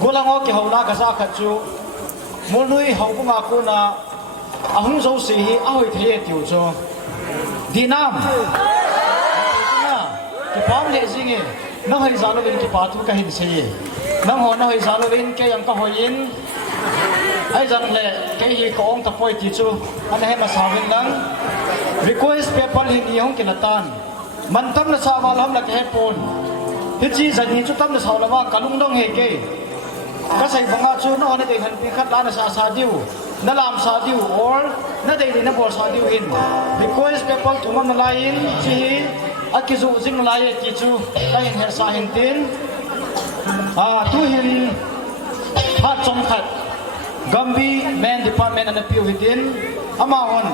gulang o ki hawla ka sa khachu mului hawbunga kuna ahung zo si hi ahoi the tiu cho dinam ki pam le jinge na hoi zalo bin ki patu ka hin se nang ho na hoi zalo bin ke yang ka hoin ai jang le ke hi kong ta poi ti chu an he ma sawin lang request paper hi ni hong ki latan man tam na sa wal hom la ke pon hi chi zani chu tam na saw la wa kalung dong he ke ka sai banga chu no ne de han pi khat la na sa diu na lam sa diu or na de ni na bol sa diu in request paper tu ma la in chi akizu jing la ye ti chu ka hin her sa hin tin tu hin ha chong khat gambi men department an appeal within amahon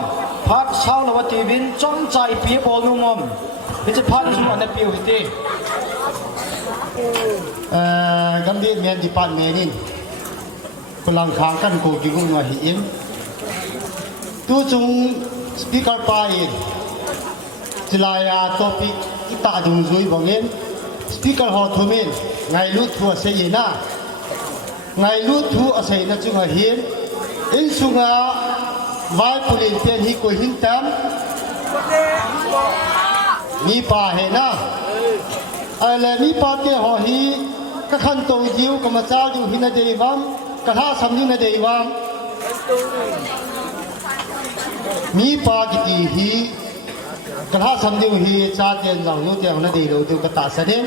phat saw lawati bin chong chai pi bol nu mom it's a part of an appeal within gambi men department in kulang khang kan ko gi gung hi in tu chung speaker pa in tilaya topic ita dung zui bongin speaker ho thumin ngai lu thu se ina ngai lu thu asai na chunga hin in sunga vai pulin pen hi ko hin tam mi pa he na ale mi pa ke ho hi ka khan to jiu ka ma cha ju hin de wam ka ha sam ni na de wam mi pa ki ti hi ka ha sam ni hi cha ten jang nu te na de lo tu ka ta sa de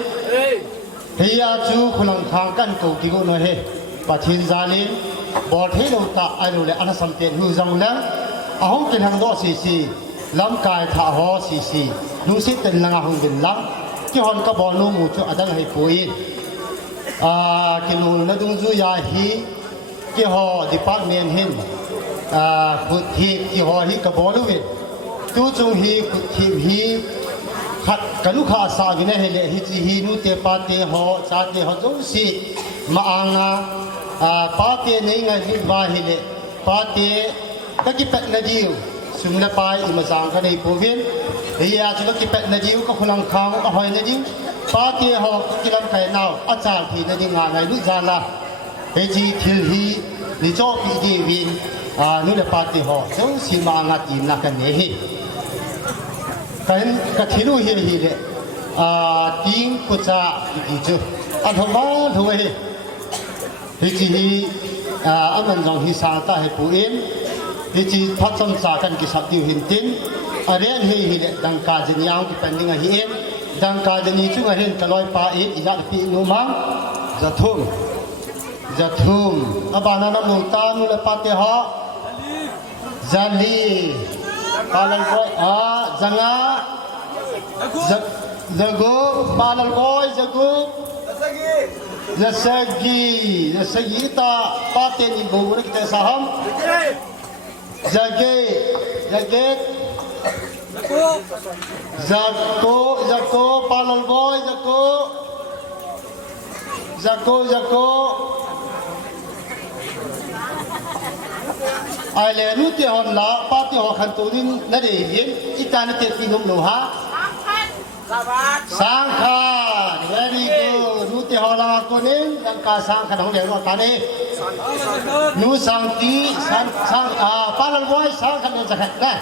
he ya chu khulang khang kan ko ki go no he pathin zalin bol the lo ta ai lo le ana sam ten hu jang lang a hong kin hang do si lam kai tha ho si nu sit ten langa hong bin lang ki hon ka bol nu mu chu adang hai pui ki lu na dung zu ya hi ki ho department hin khut thi ki ho hi ka bol wi tu chung hi khut thi hi khat kanu kha sa gi ne he le hi chi hi nu te pa te ho cha te ho zo si ma anga pa te nei nga hi wa hi le pa te ka ki pet na diu sum na pai ma sang ka nei po vin hi ya chu ki pet na diu ka khulang khang ka hoi na diu pa te ho ki lam kai nau a cha thi na ding nga ngai lu za la he ji thil hi ni cho pi di win nu le pa te ho zo si ma nga ti na ka ne hi kan ka thilu hi le ting ku cha ki chu a thoma thoi hi chi hi aman jong hi sa ta he pu in hi chi phat cham cha kan ki sak tiu hin tin a ren hi le dang ka jin yang ki pending a hi in dang ka jin ni chu a ren ka loi pa in i ja pi nu mang za thum abana nam lu ta nu le pa te ha zali palan boy zanga zago palan boy zago zasagi ta paten ni bogure kita saham zage zako palan boy zako ai le nu te hon la pa te ho khan tu din na de yin itana te ti num lo ha sang khan very good nu te ho la ko nin dang ka sang khan ho le ro ta ne nu sang ti sang pa lan boy sang khan ne sa khan na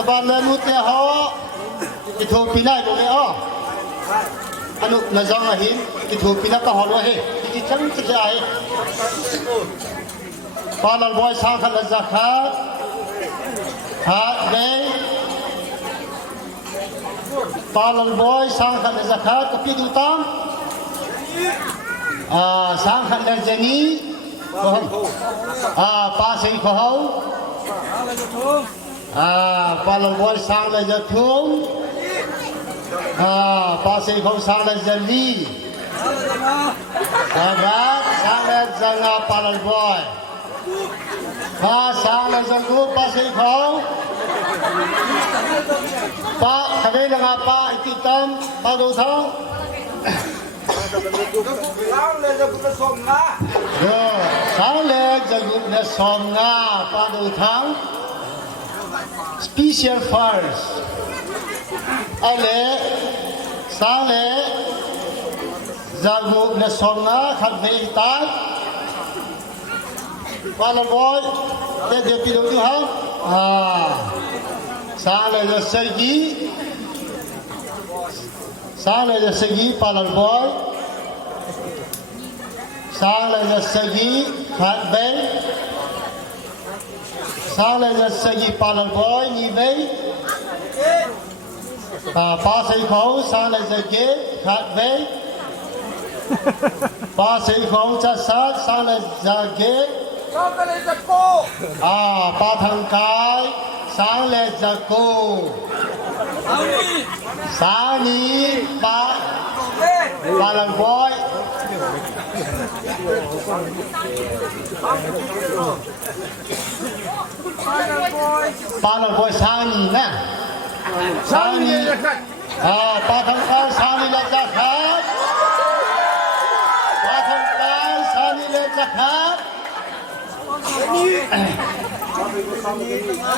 aban le nu te ho ki tho pinai lo le o anu na jang a hin ki tho pina ka ho lo he ki chang chi ai pa lan boy sang khan la zakat ha de palan boy sang khan zakat ka pi du tam sang khan der jani pa sei kho hau palan boy sang la ja thum pa sei kho sang la jali sang la janga palan boy sang la jangu pa sei kho pa kami nga pa ititam pa do thang sang le jagut na som nga pa do thang special first ale sang le zagu na somna khat ve ta pala boy te pido tu ha sa le segi pala boy sa le segi khat ve sa le segi pala boy ni ve pa sei khẩu sa le segi khat ve ba sĩ khẩu cha sát sang lên ra ghế ba thằng cái sáng lên ra cô sáng ní ba lần voi ba lần voi sáng ní nè sáng ní ba thằng cái sáng ní lên ra khác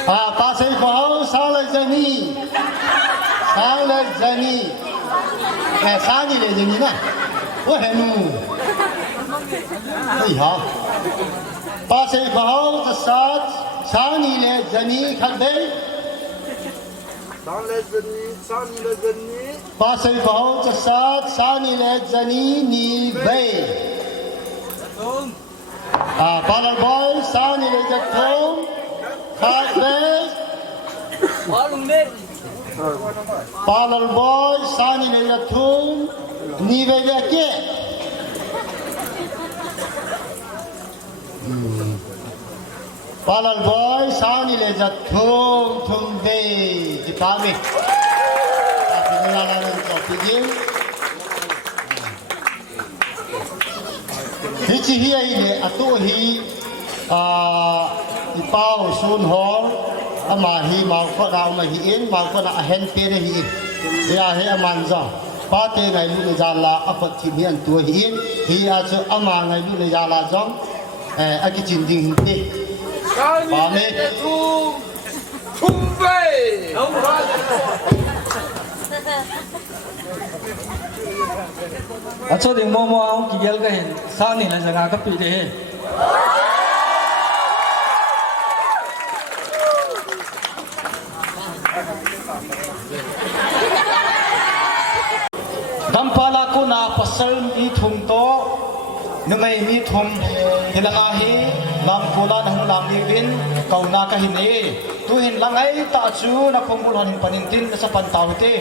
ba sĩ khẩu sáng lên zani sáng lên zani sáng đi lên zani nè ôi hèn nu gì hả ba sĩ khẩu sát sáng đi lên zani khát đấy ba sĩ khẩu sát sáng đi lên zani ni về Palar boy, sani le jatum, khadbe. Palar boy, sani le jatum, ni veke. Palar boy, sani le jatum, tumbe, jipami. Tapi nelayan untuk pijil. Hichi hi ai le atu hi ipao sun hol ama hi mau ko da ma hi in mau ko da hen pe re hi ya he aman za pa te ngai lu ja la apat thi mian tu hi in hi a chu ama ngai lu ja la jong a ki chin ding hin pe pa me tu thum ve cho đến mò mò ông kỳ cái hình sao này là giờ các vị thế Dampala ko na pasal mi thum to nungai mi thum hilanga hi lam kola nang lam ni win kau na ka hin e tu hin langai ta chu na khomul han panin tin sa pantaw te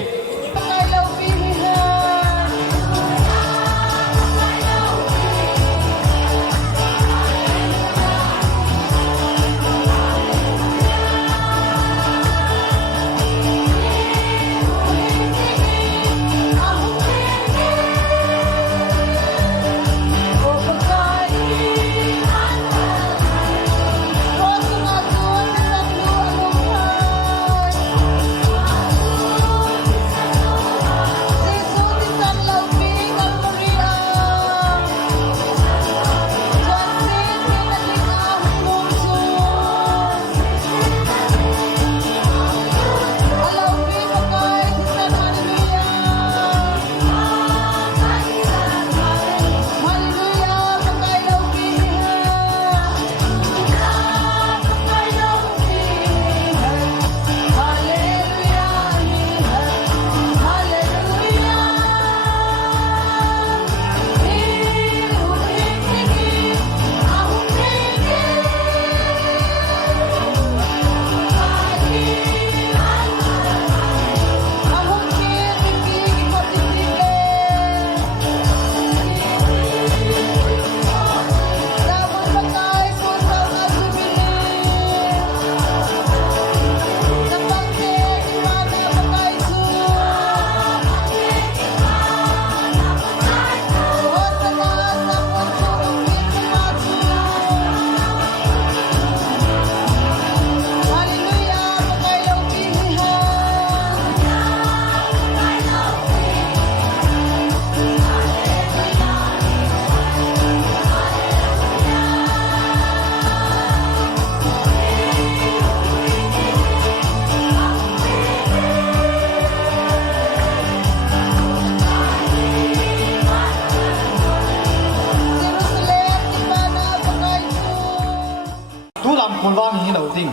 ting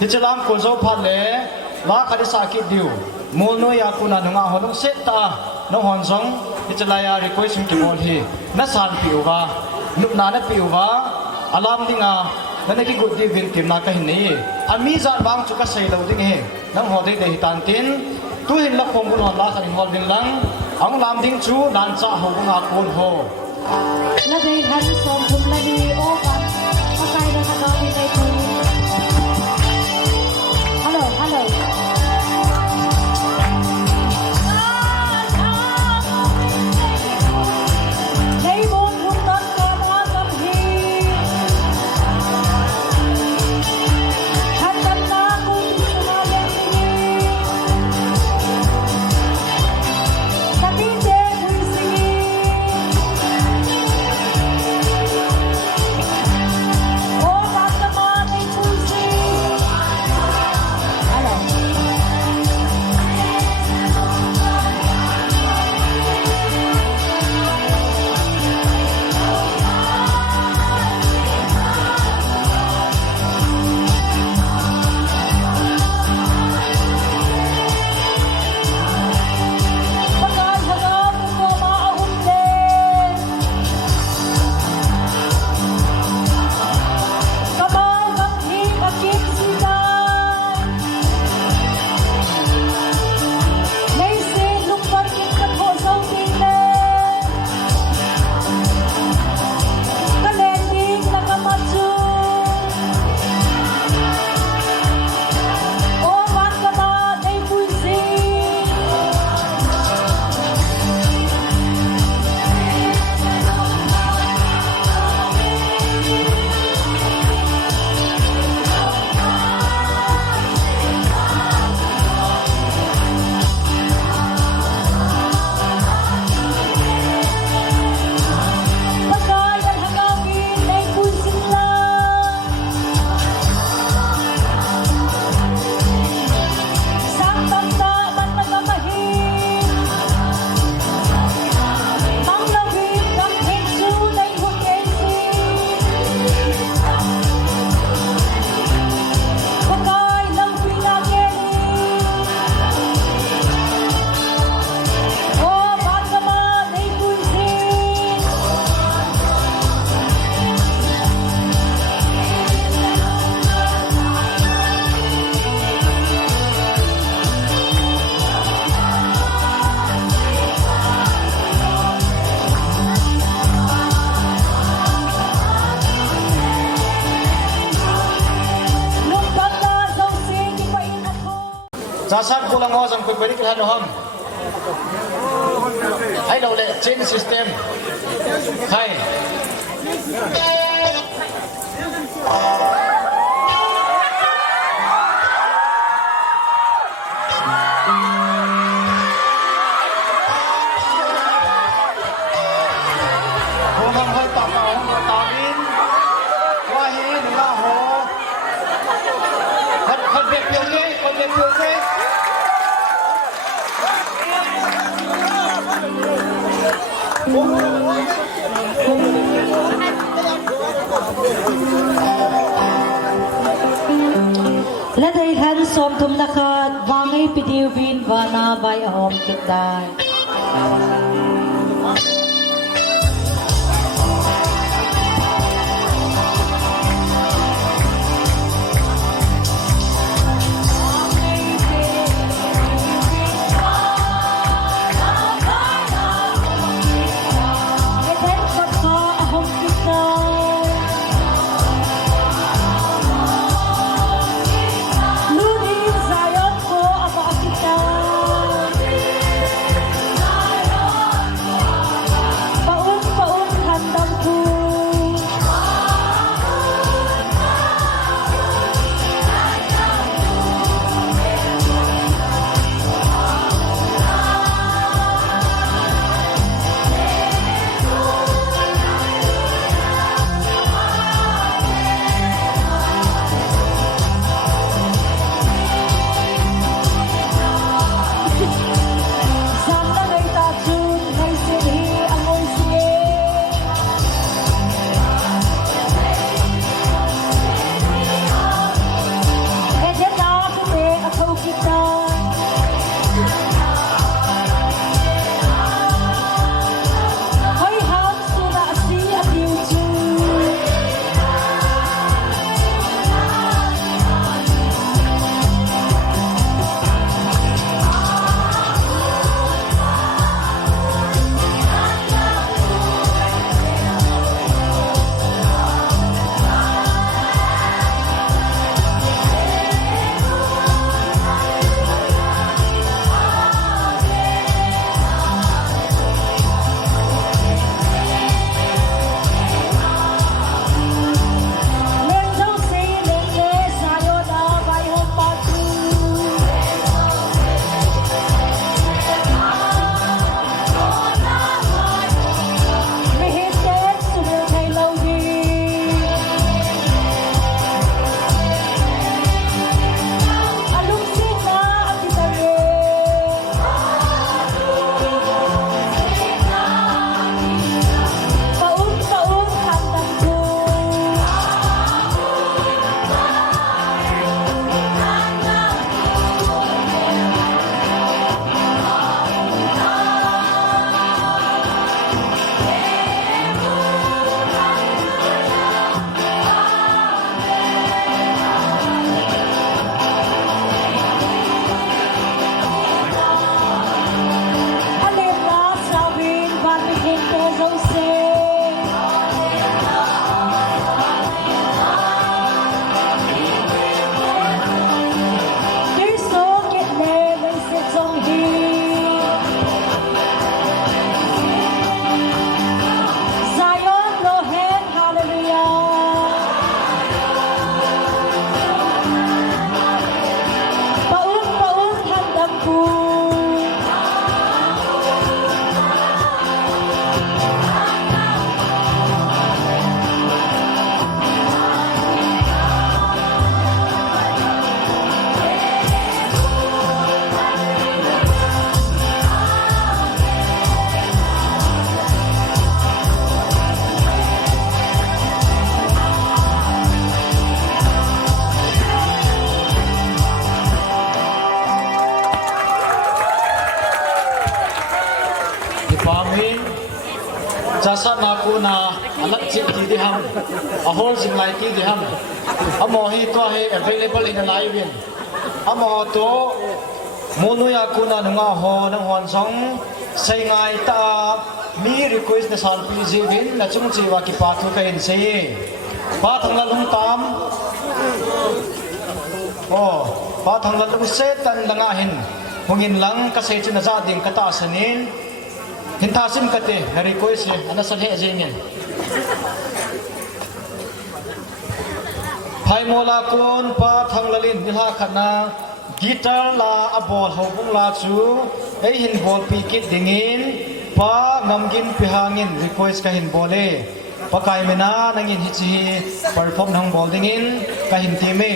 hi chalam ko zo phat le la khadi sa ki diu mol no ya kuna nunga honong set ta no hon song hi chalaya request ki mol hi na san piuwa nup na na piuwa alam dinga na ki good divin kim na ka hin nei ami za bang chu ka sei lo ding he nang ho dei dei tan tin tu hin la khom bul hon la khan hol ding lang ang lam ding chu nan cha ho nga kon ho la dei han som thum la ni o ka ma kai da ka ga ni dei tu hello hello dei bon thum tan ka ma kam hi han tan na ku ma le ni tapi de ku singi oh basta ma nei pusi hello Pakai hagam ko maahon din Kamal kakhi kakip sidan Nay se lukar kit katho saw tine Kalending nakamatsu O man kama nay puisi Pakai ang hangangin ay pusin lang Sang tanda man nagamahin Mang lawin kang hensu ay hukesin Pakai lang pinagenin O magama ay pusin Nung bata daw sige pa inako Sasan ko lang ho sang ko balik han hom ai đâu lệ change system hay Hong hong hơi tạm vào hong vào tạm in qua hi đừng là hồ Hật việc biểu kê hật việc biểu kêและได้ทันสมทุมนาคาดวางให้ปิดิวบินวานาใบหอมกินได้เด็ดกดคอหอมกินได้ลูนี่สายอนโคอาบากินได้ pamin jasa na ku na alat chip ti di ham a hol sing lai ti di ham amo hi to he available in a live in amo to monuya ku na nga ho nang hon song sai ngai ta mi request na san pi jivin na chung chi wa ki pa thu ka in sei pa thang la lung tam pa thang la lung se tan langa hin hungin lang ka se chu na za ding ka ta sanin hin ta sim ka te na request he ana sa he jingin phai mola kun pa thang lalin nilha khana guitar la abol hobung la chu ei hin bol pi kit dingin pa ngamgin pihangin request ka hin bole pakai mena nangin hichi perform nang bol dingin ka hin time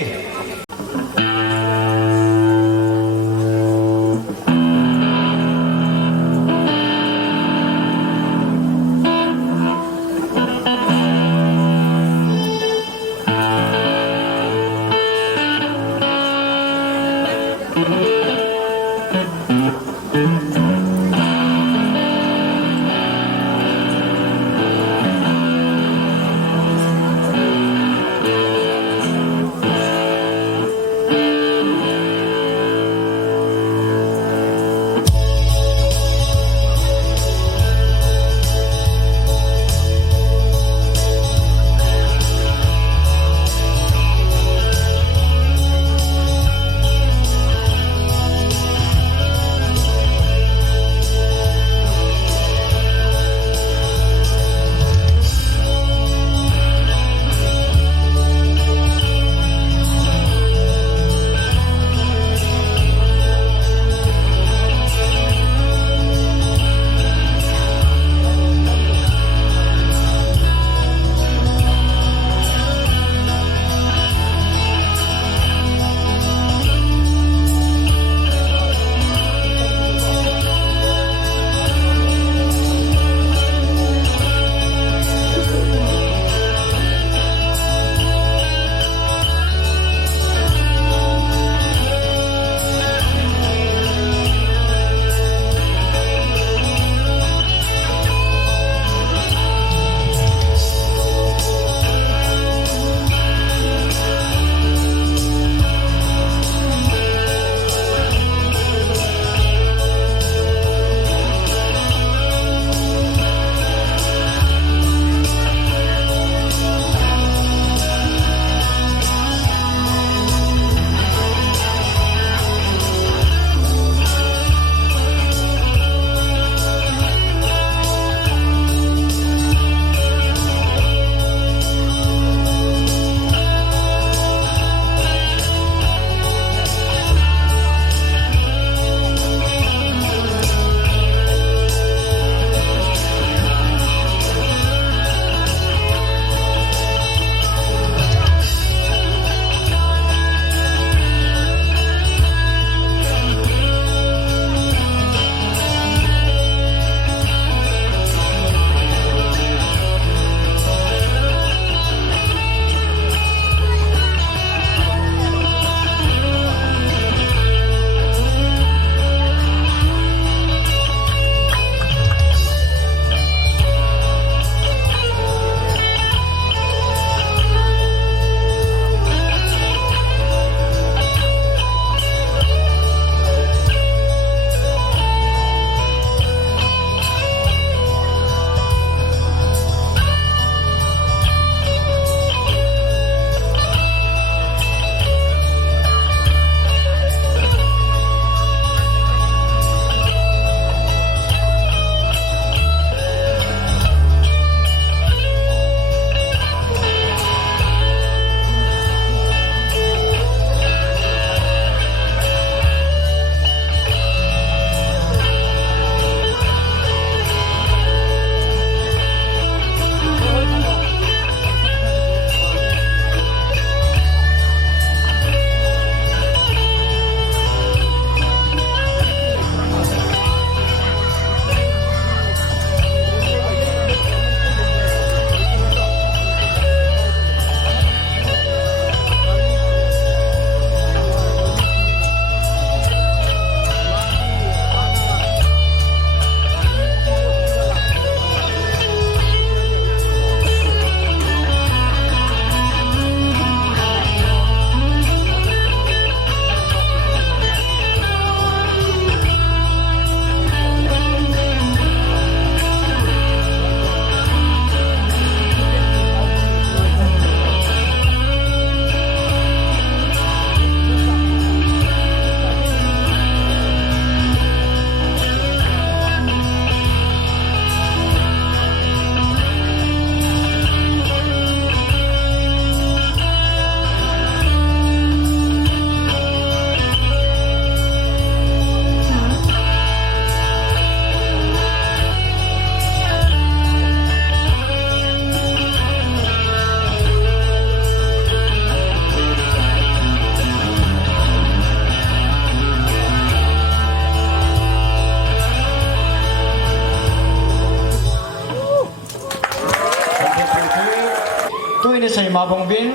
sei ma bong bin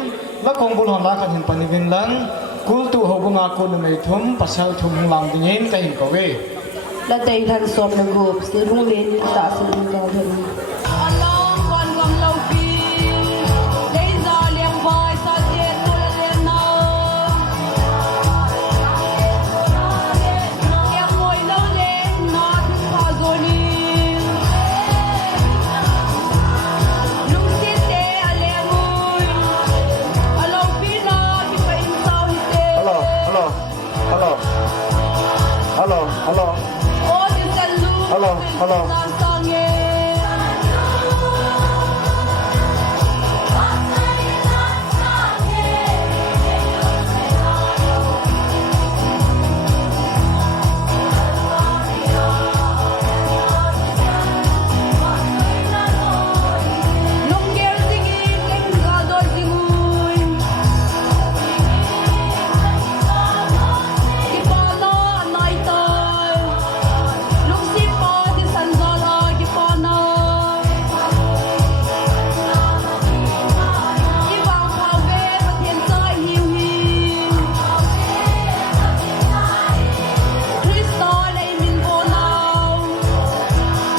la kong bul hon la kan hin pani bin lang kul tu ho bunga ko nu mai thum pasal thum lang dingin ka hin ko we la dei than som na group se lu len ta se lu ga thon Along con quăng lâu phi lấy ra liền vai sa tiền tôi liền nào em ngồi lâu lên nó thà rồi đi lúc xin thế à liền ngồi à lâu phi nó thì phải sao thì thế hello ô thì chân luôn hello sang nghe Lúc kia tình yêu tình ga đôi tình ui Khi bỏ nó nói tôi Lúc xí bỏ thì sẵn gió lo khi bỏ nó Khi vàng phao về và thiên sai hiu hiu Christo lấy mình vô nào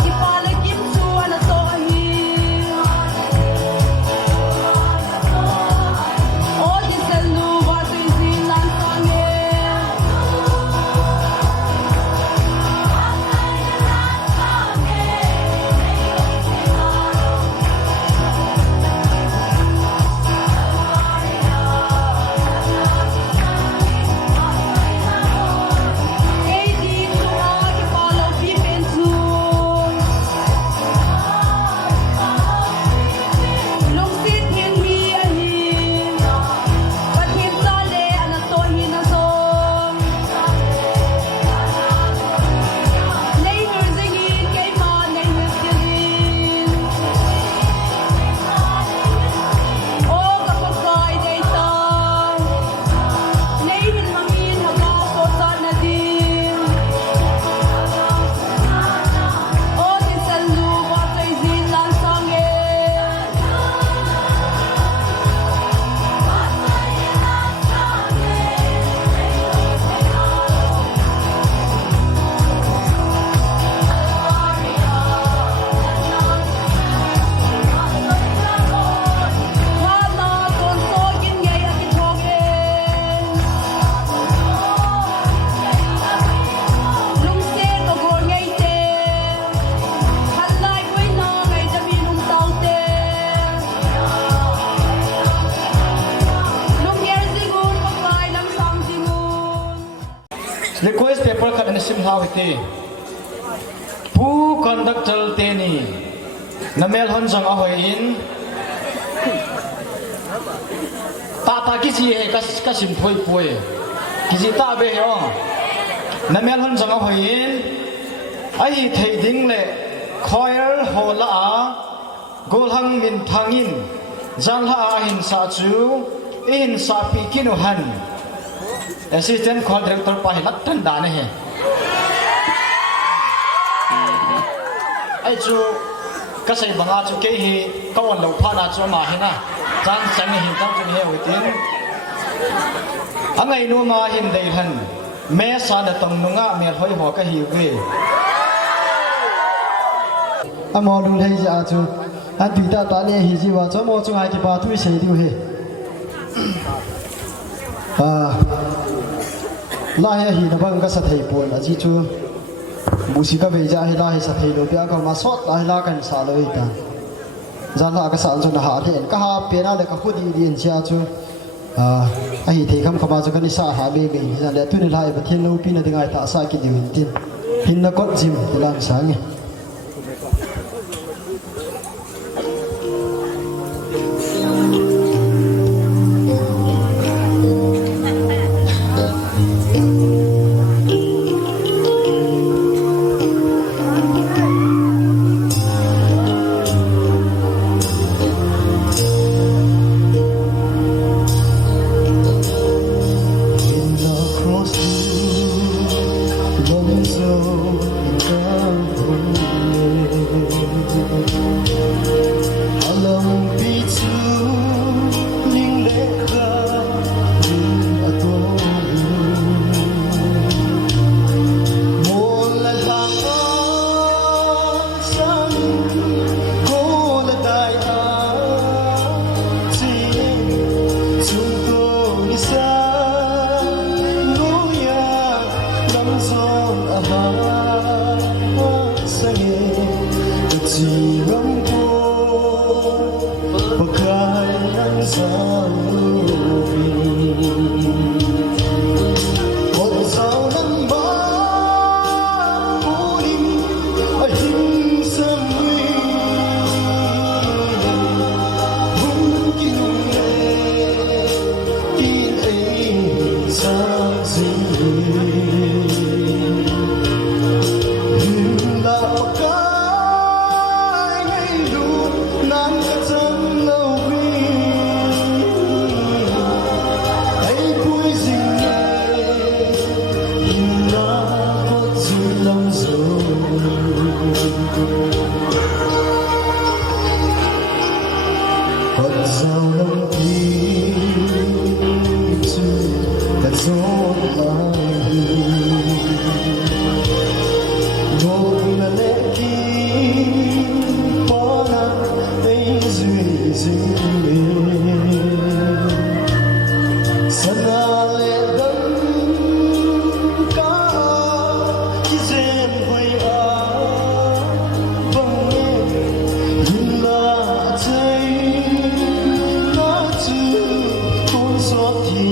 Khi bỏ lấy kiếm chua là tôi hiu Ô thì sẽ lưu và tùy duyên lan sang nghe Hey đi chua khi bỏ lâu phí bên chuông Lúc xít thiên mi à hiền Và thiên sa lệ anh là tôi hiền là dông Lấy người dây nhìn cái mà lấy người tiêu nhìn Ô gặp con soi đầy tao Lấy hình mà min hợp bao số son là điên Ô thì sân lưu và tùy duyên lan sang nghe Hoa na con số kinh gây ở cái thong em Lung xe có gồm ngay tên Hát lại quay nó ngày cho mi lung tao tên Lung nghe gì ngôn có phải lắm sang gì ngôn request paper kan ani sim hawi te pu conductor te ni namel hon jang a hoi in ta ki ji he ka sim phoi poi ki ji ta be he o namel hon jang a hoi in ai thei ding le khoir hola a gol hang min thangin jan ha a hin sa chu in sa pi kinu han assistant call director pa hi latan da ne he ai chu ka sai banga chu ke hi ka wan lo pha na chu ma he na chang chang hin tang chu he witin angai nu ma hin dei han me sa da tong nunga me hoi ho ka hi we amo lu lei ja chu an tui ta ta ne hi ji wa cho mo chu ai ki pa tui sei diu he la he hi na bang ka sa thei pon a ji chu musika ve ja hi la hi sa thei lo pya ka ma sot ai la kan sa lo ita jan la ka sa an chu na ha the ka ha pe na le ka khu di din cha chu a hi thei kham khama chu ka ni sa ha be be ja le tu ni lai ba thiên lo pi na dingai ta sa ki diu tin hin na kot jim tilang sa nge Long so Con dao lông tím đã dốt lại một là lẽ kim bỏ nắng anh duy duyên sân lệ đấng cá khi duyên vây vâng nhưng là thấy nó chưa con gió thì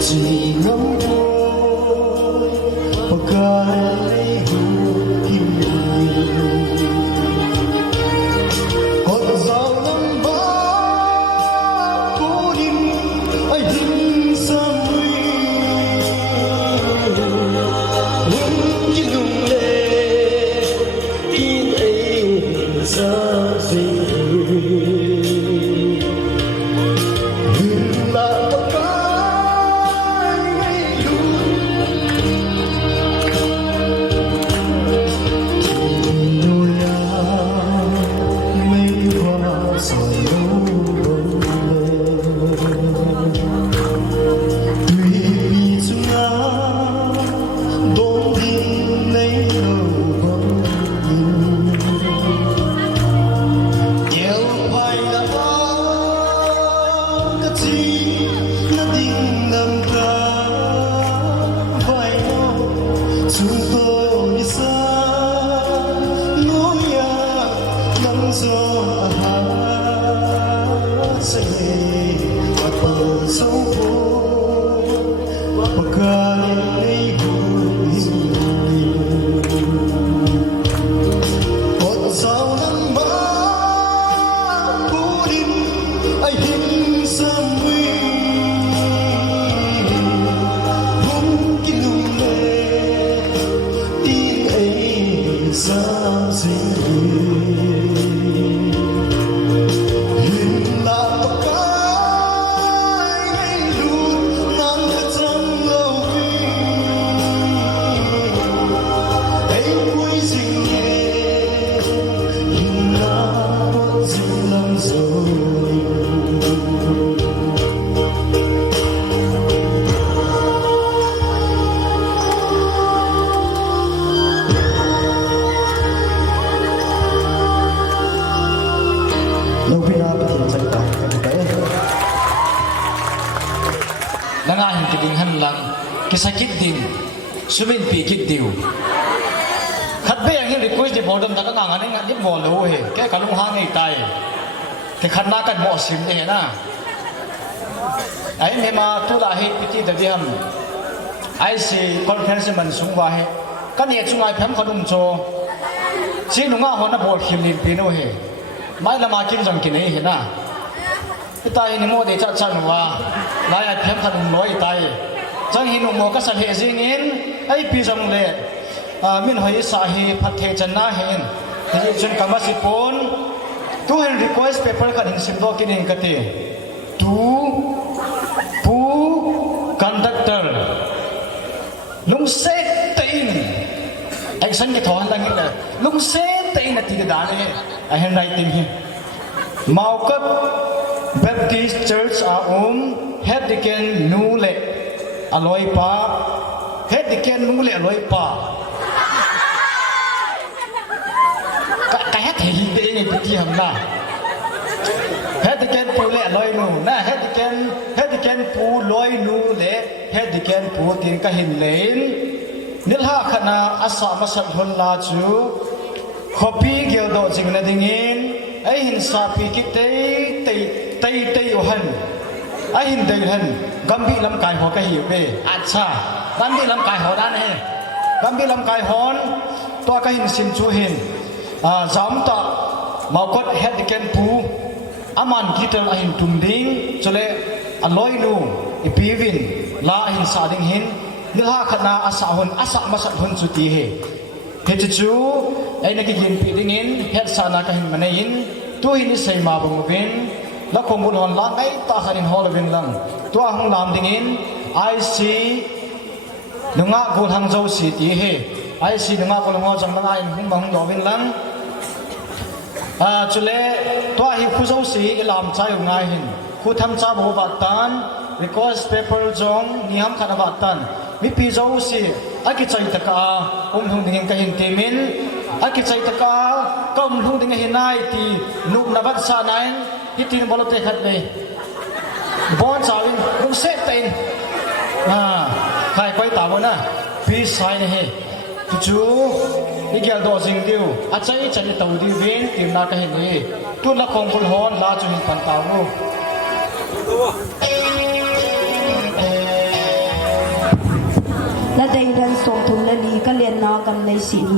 chỉ ngắm thôi và cái hữu còn dạo năm ba cố định anh hình xăm huy những chiếc lùng lệ tin ấy ra gì là tất cả chúng tôi xa nỗi nhớ nắng gió hát say và bờ sông phố và cả những còn sao năm ba cố định ai hình xăm huy vung cái lùng lệ tin ấy ra gì hình là tất cả anh luôn nắng trong lâu khi anh cuối dình nhẹ hình là con dình lắm rồi nangahin kiding hanlang kisakit din sumin pikit diu khatbe ang request de bodom ta ka ngani ngani mo lo he ke kalung hangai tai ke khanna kan mo sim de na ai me ma tu la he piti da diam ai si conference man sungwa he kan ye chungai pham khadum cho chi nunga hona bol khim lim pino he mai lama kim jong ki nei he na tai ni mo de cha cha wa lai ai pham khadum loi tai jang hi nu mo ka sa he jing in ai pi jong le min hoi sa hi phathe channa hen hi chun kamasi pon tu hen request paper kan hin sim do kin in kati tu pu conductor lung se tein action ke thon lang in lung se tein na ti da le a hen writing hi Maukat Baptist Church Hediken Nule Aloy Pa Hediken Nule Aloy Pa cái thể hiện để này bị hầm na Hediken Pu Le Aloy Nu na Hediken Pu Loy Nu Le Hediken Pu tin ka hin lein nilha khana asa masat hon la chu khopi gel do jing na dingin ai hin sa pi ki tei ohan ai hin dei han gambi lam kai ho ka hi be acha gambi lam kai ho dan he gambi lam kai hon to ka hin sim chu hin zam ta maukot Hediken Pu aman gital ahin tumding chole aloi nu ipivin la ahin sa ding hin nilha khana asa masat hon chu ti he he chu ai na ki gin pi ding in het sa na ka hin manein tu hin sei ma bang vin la khong bun hon la ngai ta khanin hol vin lang tu hong lam ding in I see nunga gul hang zo si ti he ไอ้สิงาคนงอจังลังไอ้หุ่นบังยอวิ่งลังจุเลตัวหิคุโซสีอิลามใจอยู่ไงหินคุทำจ้าบัวบัตตัน because paper จงนิยมขนาดบัตตันมีพิโซสีไอ้กิจใจตะกาทุ่งดิ่งกันหินตีมินไอ้กิจใจตะกาก็ทุ่งดิ่งหินนายตีนุกนับสานัยฮิตินบอลเตะขัดเลยบอลสาวินมุเซตเต็นใครไปตามวะนะพีซไซน์เฮจูอีกอย่างตัวจริงดิวอาจจะอีจันตัวดิวเวนทีมนักเห็นนี่ตุนละคงคุลฮอนลาจุหินปันตาวนูและได้เรียนส่งทุนและลีก็เรียนนอกันในสิน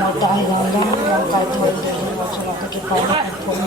เราได้เรายังไปถอยเราชนะกันไปนะผม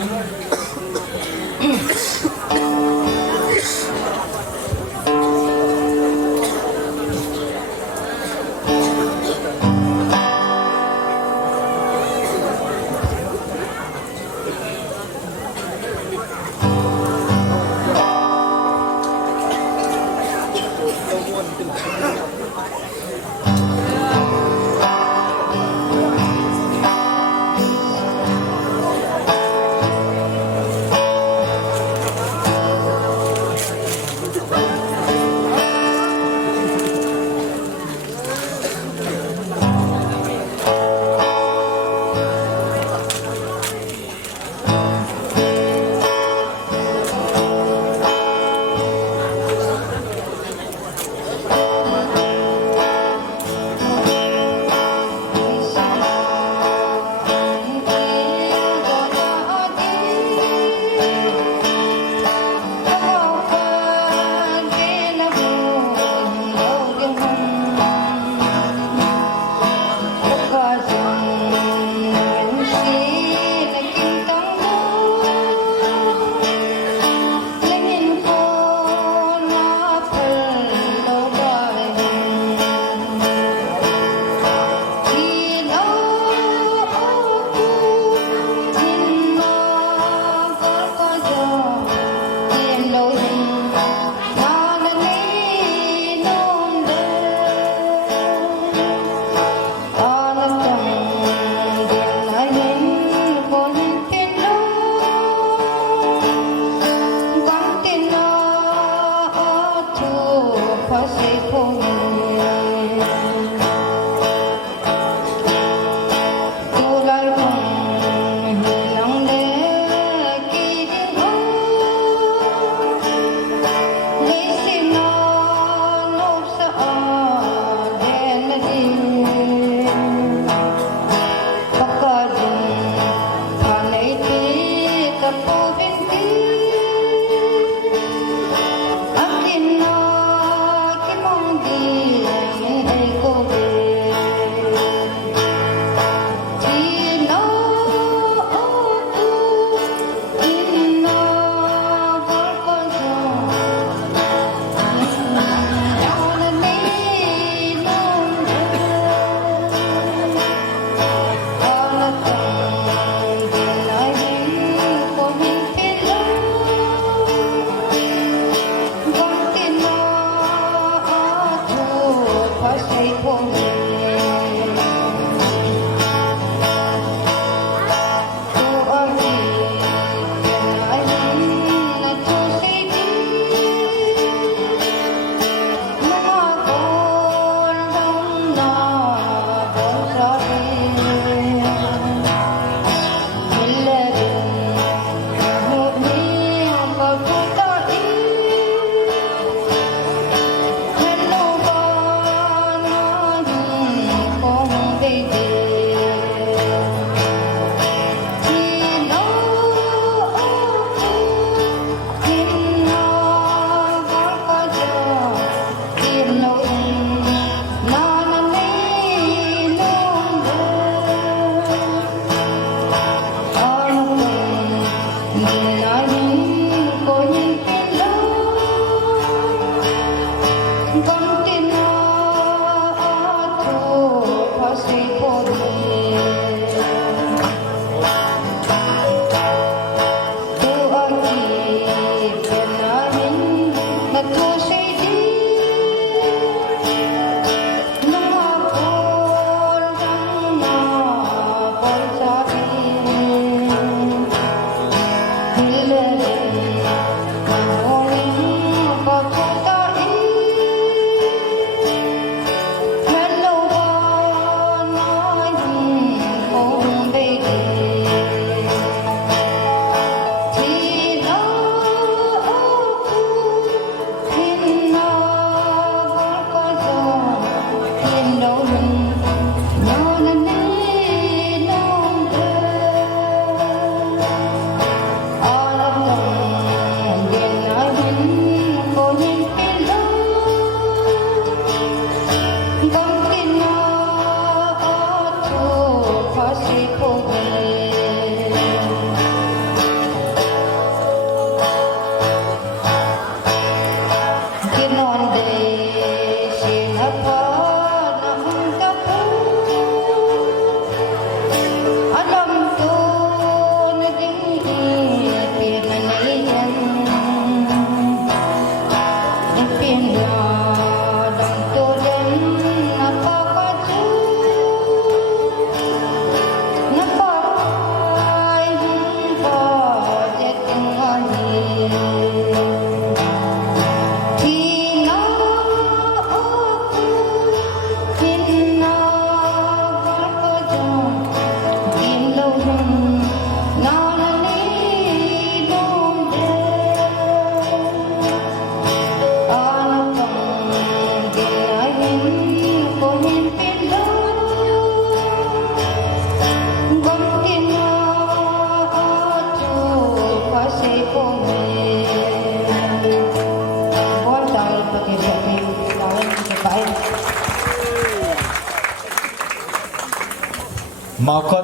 มาก็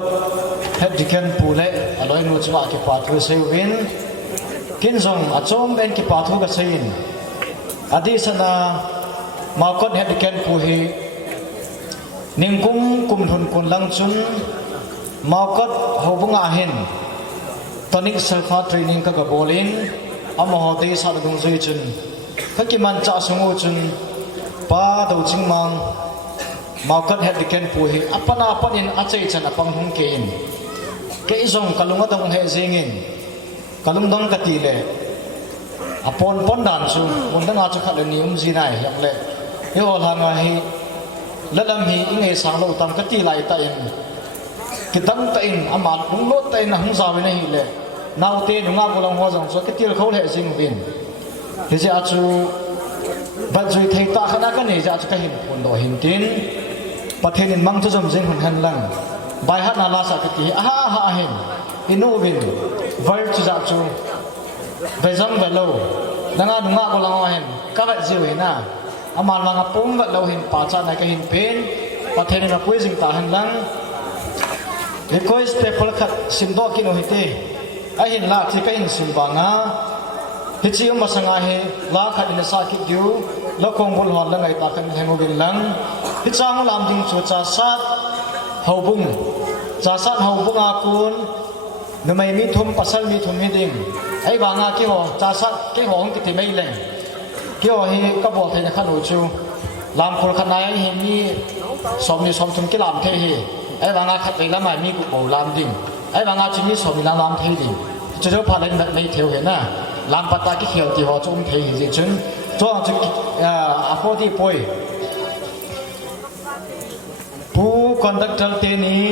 เฮ็ดดิกันปูเล่อร่อยนูจังหวะกิปาทูเซวินกินส่งอาจอมเป็นกิปาทูกเซนอดีสนามาก็เฮ็ดดิกันปูฮีนิงกุมกุมทุนกุนลังจุนมาก็หอบงอาเห็นตอนนี้เซลฟ้าเทรนนิ่งก็กับโบลินอามหอดีสารดงจุยจุนก็กิมันจะสงุจุนป้าดูจิงมังมาก็เฮ็ดดิกันปูฮีอัปนาปนินอาเจจันอปังหุงเกินเกยส่งกลุงดงเฮซิงินกลุงดงกติเลอปอนปอนดันซูวันนั้นอาจจะขัดนิยมจีนายอย่างเล่เยอะหลังไงและดำฮีอิงเอสังโลตัมกติไลตัยนกิดังตัยนอามาลุงโลตัยนหุ่งสาวินัยเลนาวเตนุงอากุลังหัวจังสกติลเขาเฮซิงวินเฮซิอาจูบัดจุยเทตาขณะกันเฮซิอาจูก็เห็นคนโดหินตินประเทศนี้มังทุจมเจงคนหันหลังใบหัดนาลาสักทีอาฮาเห็นอินูวินเวอร์จุจับจูเวซังเวโลนังอาดุงอากุลังเห็นก็แบบจิวเห็นนะอามาลังอาปุ่มเวโลเห็นป่าชาในก็เห็นเป็นประเทศนี้มาคุยสิงตาหันหลังเอกอยสเปเปอร์ขัดสิมโดกินโอหิตไอเห็นลากที่ก็เห็นสิมบางาฮิจิอุมาสังอาเฮลาขัดอินสากิดิวแล้วคงบุลหอนแล้วไงตากันแห่งวินหลังฮิจางลามดิงจูจ่าสัตเฮาบุงจ่าสัตเฮาบุงอากุนนึกไม่มีทุ่มปัสสาวะมีทุ่มไม่ดิ่งไอ้บางอากี่หัวจ่าสัตกี่หัวกิติไม่เล่งกี่หัวเฮก็บอกเทนขันอุจูลามคนขณะยังเห็นมีสมมีสมทุ่มกี่ลามเทเฮไอ้บางอาขัดไปแล้วไม่มีกุโบลามดิ่งไอ้บางอาจีมีสมมีลามเทดิ่งจะเจ้าพาเล่นไม่เที่ยวเห็นนะลามปัตตากี่เขียวที่หัวจมเทหิจริงจ้องจุดอาโปที่ป่วยผู้คอนดักเตอร์เตนี้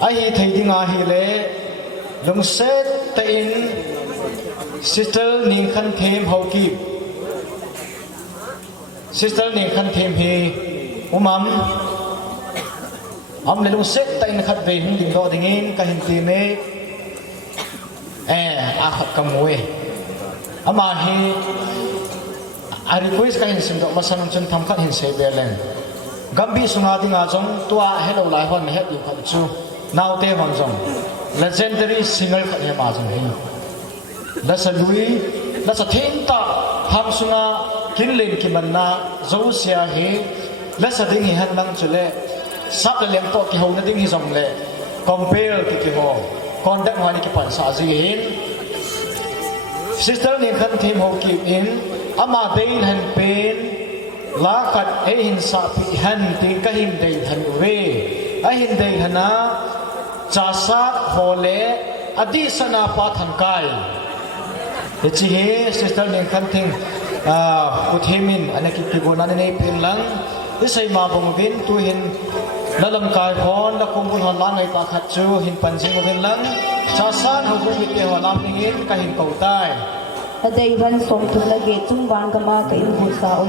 ไอ้ที่ดิ้งอาฮิเล่ลงเซตเตอินซิสเตอร์นิงคันเทมเฮากีซิสเตอร์นิงคันเทมเฮอุมัมเลยลงเซตเตอินขัดเวหินดิ้งโดดิ้งอินกันหินตีเมอาขัดกำมวยอามาฮีอาริคุยส์กันหินสิมดอกมาสันจนทำขัดหินเซเบลเลนกัมบีสุนาดิงอาจงตัวเฮลไลฮอนเฮดอยู่ขัดจูนาวเตฮอนจง legendary singer ขัดเฮมาจงฮีและสลุยและสทิ้งตาทำสุนากินเลนกิมันนาโจเซียฮีและสดิ้งฮิฮันลังจุเล sắp là liềm to kỳ hậu nó tiếng hi dòng lệ compare kỳ hồ con đất hoa đi kỳ bản xã gì hin sister nên khăn thêm hậu kỳ in ama bên hành bên lá khát ấy hin sa bị hành tiếng cái hin đầy hành về ấy hin đầy hành á cha sát hồ lệ adi sana pa tham kai thì chỉ he sister nên khăn thêm cụ thêm in anh ấy kỳ bộ nan này pin lăng cái say mà bông viên tu hin la lam kai hon la kum bun hon la ngai pa khat chu hin pan sing ven lang cha san hu bu mit te ho lam ning in ka hin kau tai Adai van som tu lagi chung bang kama ka in bu sa oi.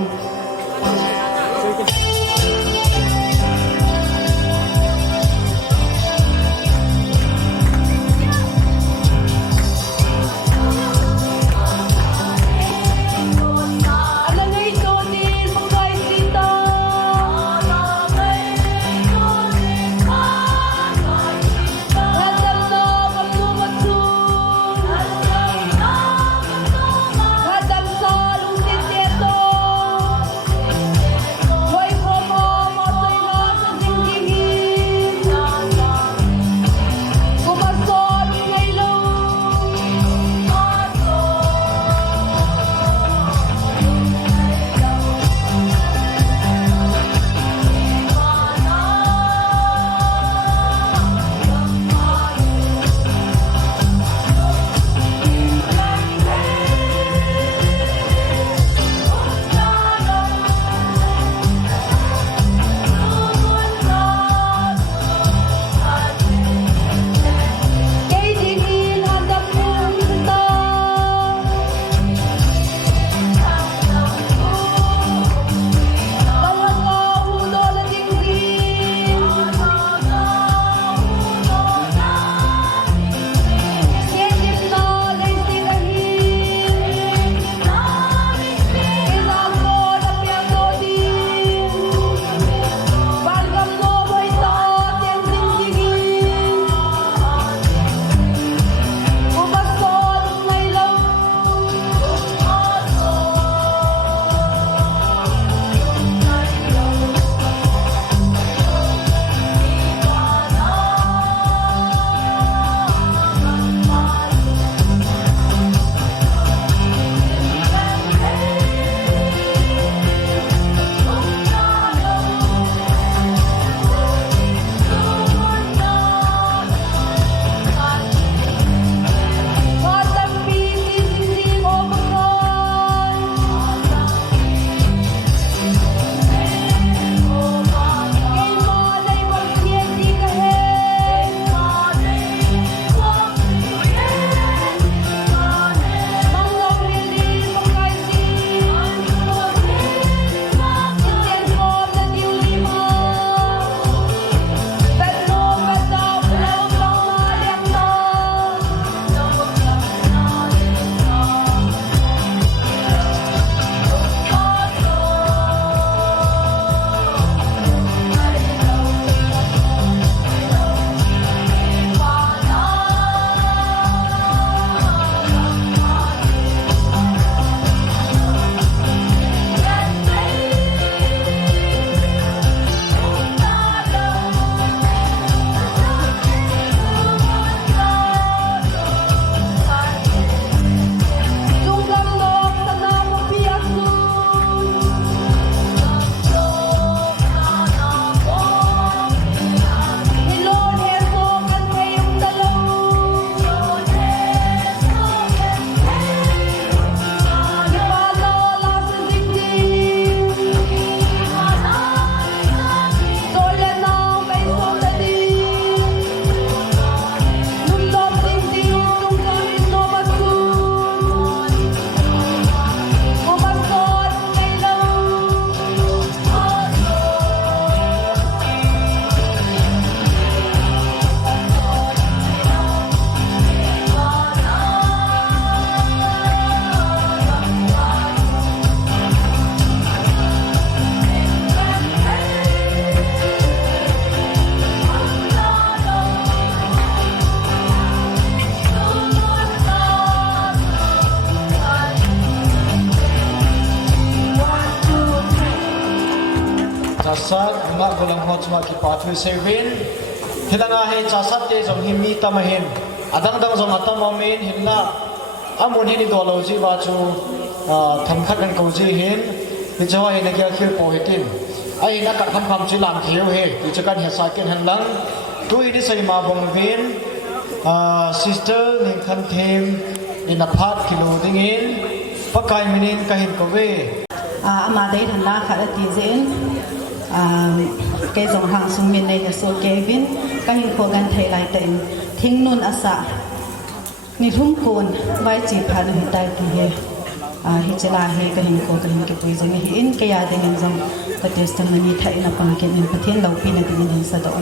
chunga ki pathu sevin hilanga he chasat ke jong hi mi tamahin adang dang jong atamamin hinna amun hi ni doloji wa chu tham khat kan ko ji hin ni chawa hi na kya khil po hetin ai na ka kham kham chi lam kheu he ti chakan he sa ken han lang tu ini sai ma bong vin sister ning khan them in a part kilo dingin pakai minin kahin ko ve ama dei than la kha ti zen ke jong hang sung min nei so kevin kahin ko gan thei lai ten thing nun asa ni thum kun vai chi phan hi tai ti he hi chela he kahin ko kahin ke pui jeng hi in ke ya ding jong ka testimony thai na pang ke nin pathian lo pi na ding hin sa do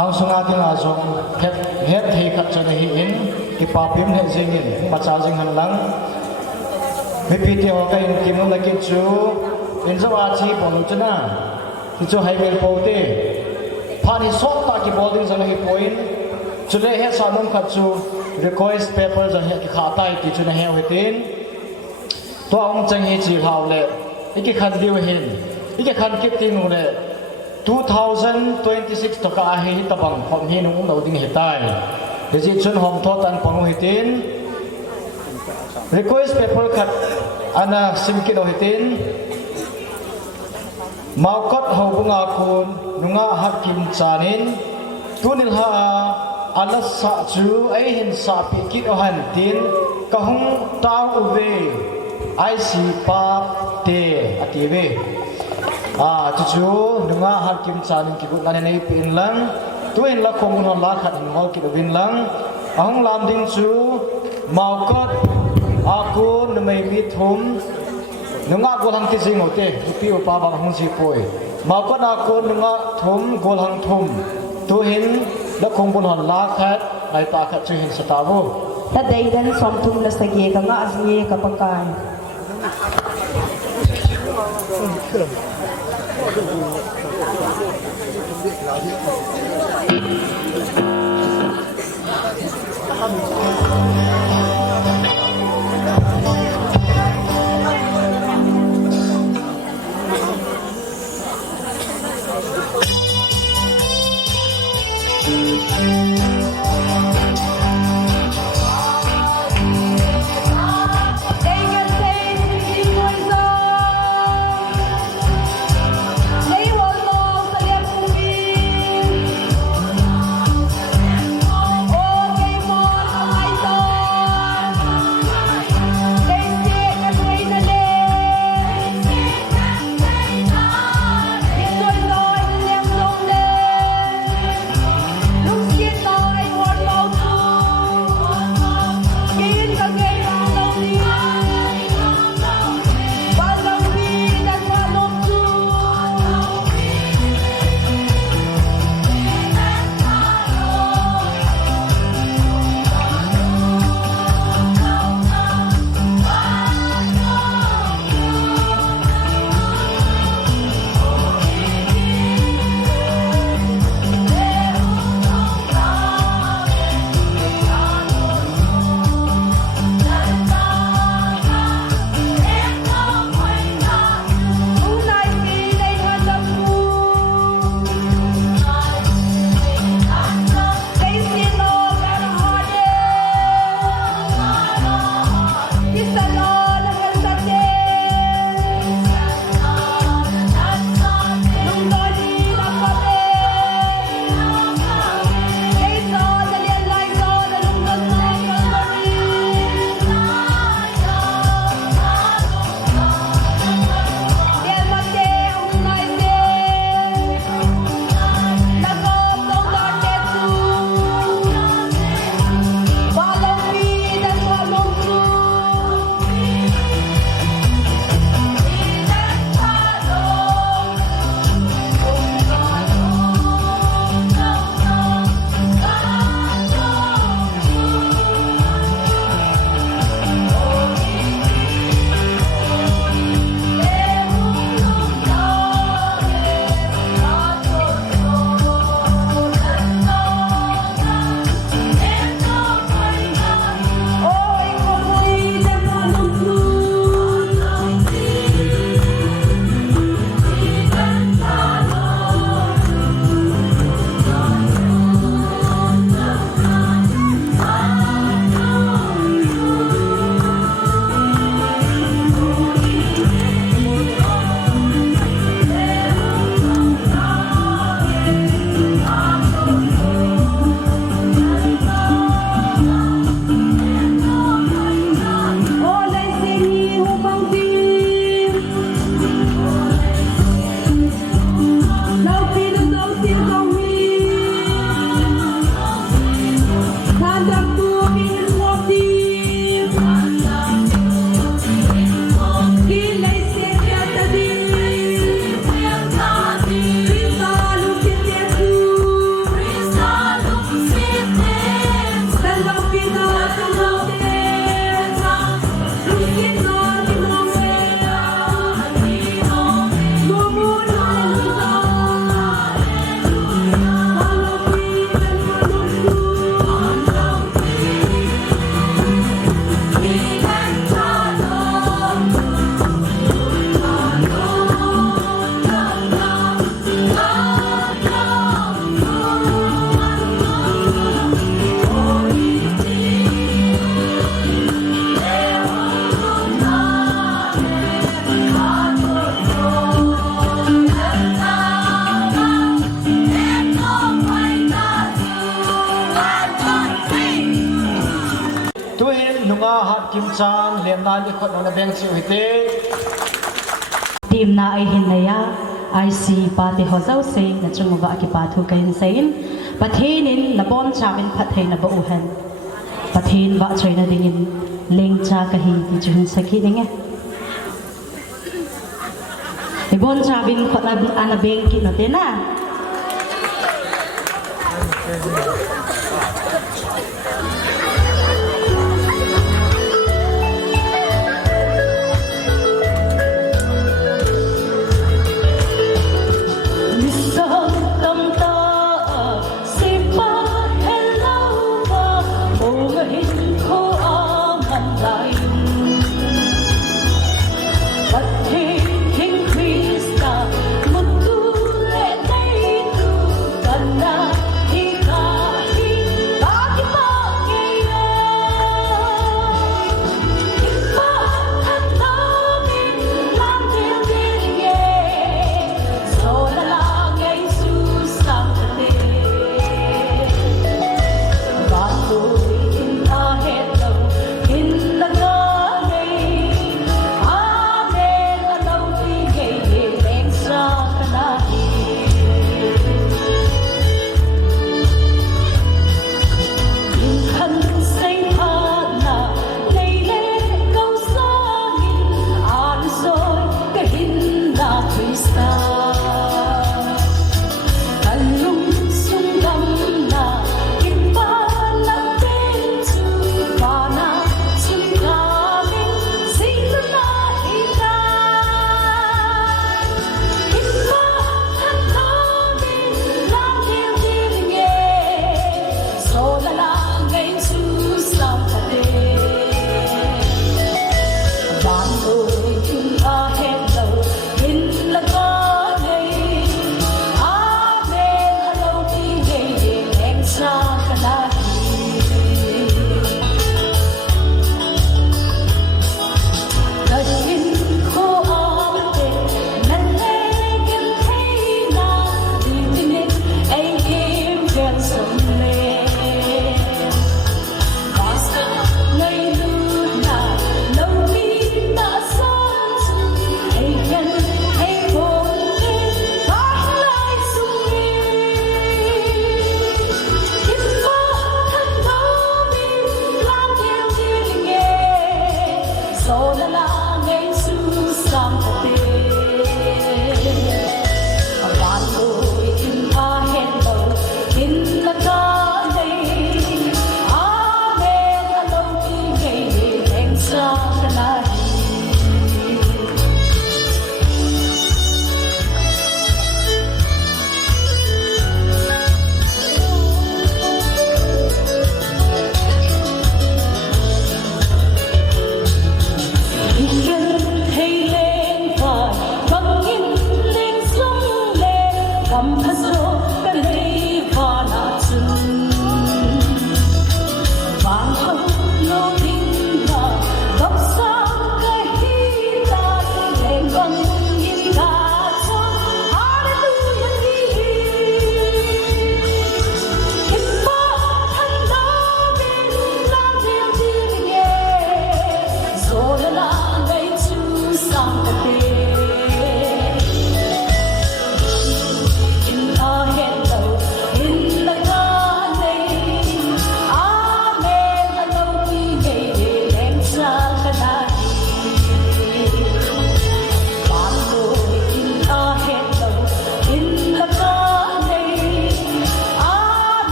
hang sunga ding a jong het het thei khat chana hi in ki pa pim he jingin ma cha jing han lang me pi ti ho ka in kim la ki chu in zo a chi pon chuna ti chu hai bel po te phani sot ta ki boarding jang hi point chu le he sa nom kha chu request paper jang he ki khata ti chu na he hetin to ong chang hi chi hau le iki khan diu hin iki khan kip ting le 2026 to ka hi tabang khom hi nung lo ding hetai deji chun hom tho tan pangu hitin request paper khat ana simki no hitin maukot hobunga kun nunga hakim chanin tunil ha alas sa chu ai hin sa pi kit o han tin kahung taw uve ai si pa te ative chu nunga hakim chanin ki kun nei pin lang tuin la khong non la khat hin hol ki win lang ahong lam ding chu maukot akun mai mi thum nunga gol hang ti jing ote pi pa bang hong si poi maukot akun nunga thum gol hang thum tu hin la khong bun hon la khat nai ta khat chu hin satabu ta dei dan som tum la sagi ka nga asye ka pakai hat kim chan lem nan di khot na beng chi hite team na ai hin na ya IC party ho zau se na chung wa ki pa thu kain sein pathin in labon chawin phathei na ba u han pathin wa choina dingin leng cha ka hi ti chung sakhi ninge ibon chawin khot na ana beng ki no te na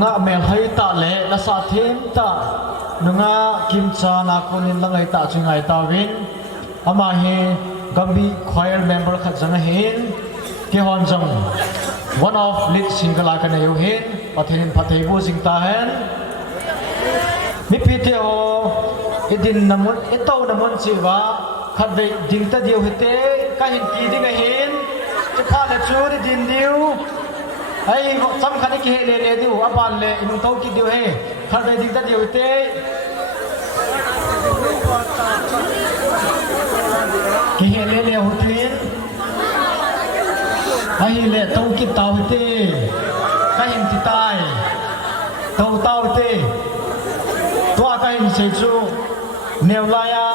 nga mel hai ta le la sa them ta nunga kim cha na konin langai ta chingai ta win ama he gambi choir member khat jang hin ke hon jang one of lead single ka na yo hin pathin phathei bu sing ta hen mi pite o idin namun ito namun chiwa khat ve ding ta dio hete ka hin ki ding hin che pha le chu ri din diu ai chăm khăn cái hệ lệ lệ điều apan lệ inung tàu kí điều hệ khăn đây dính ta điều tê ตีก็เห็นที่ใต้เต้าตีตัวก็เห็นเสียจูเนวลายา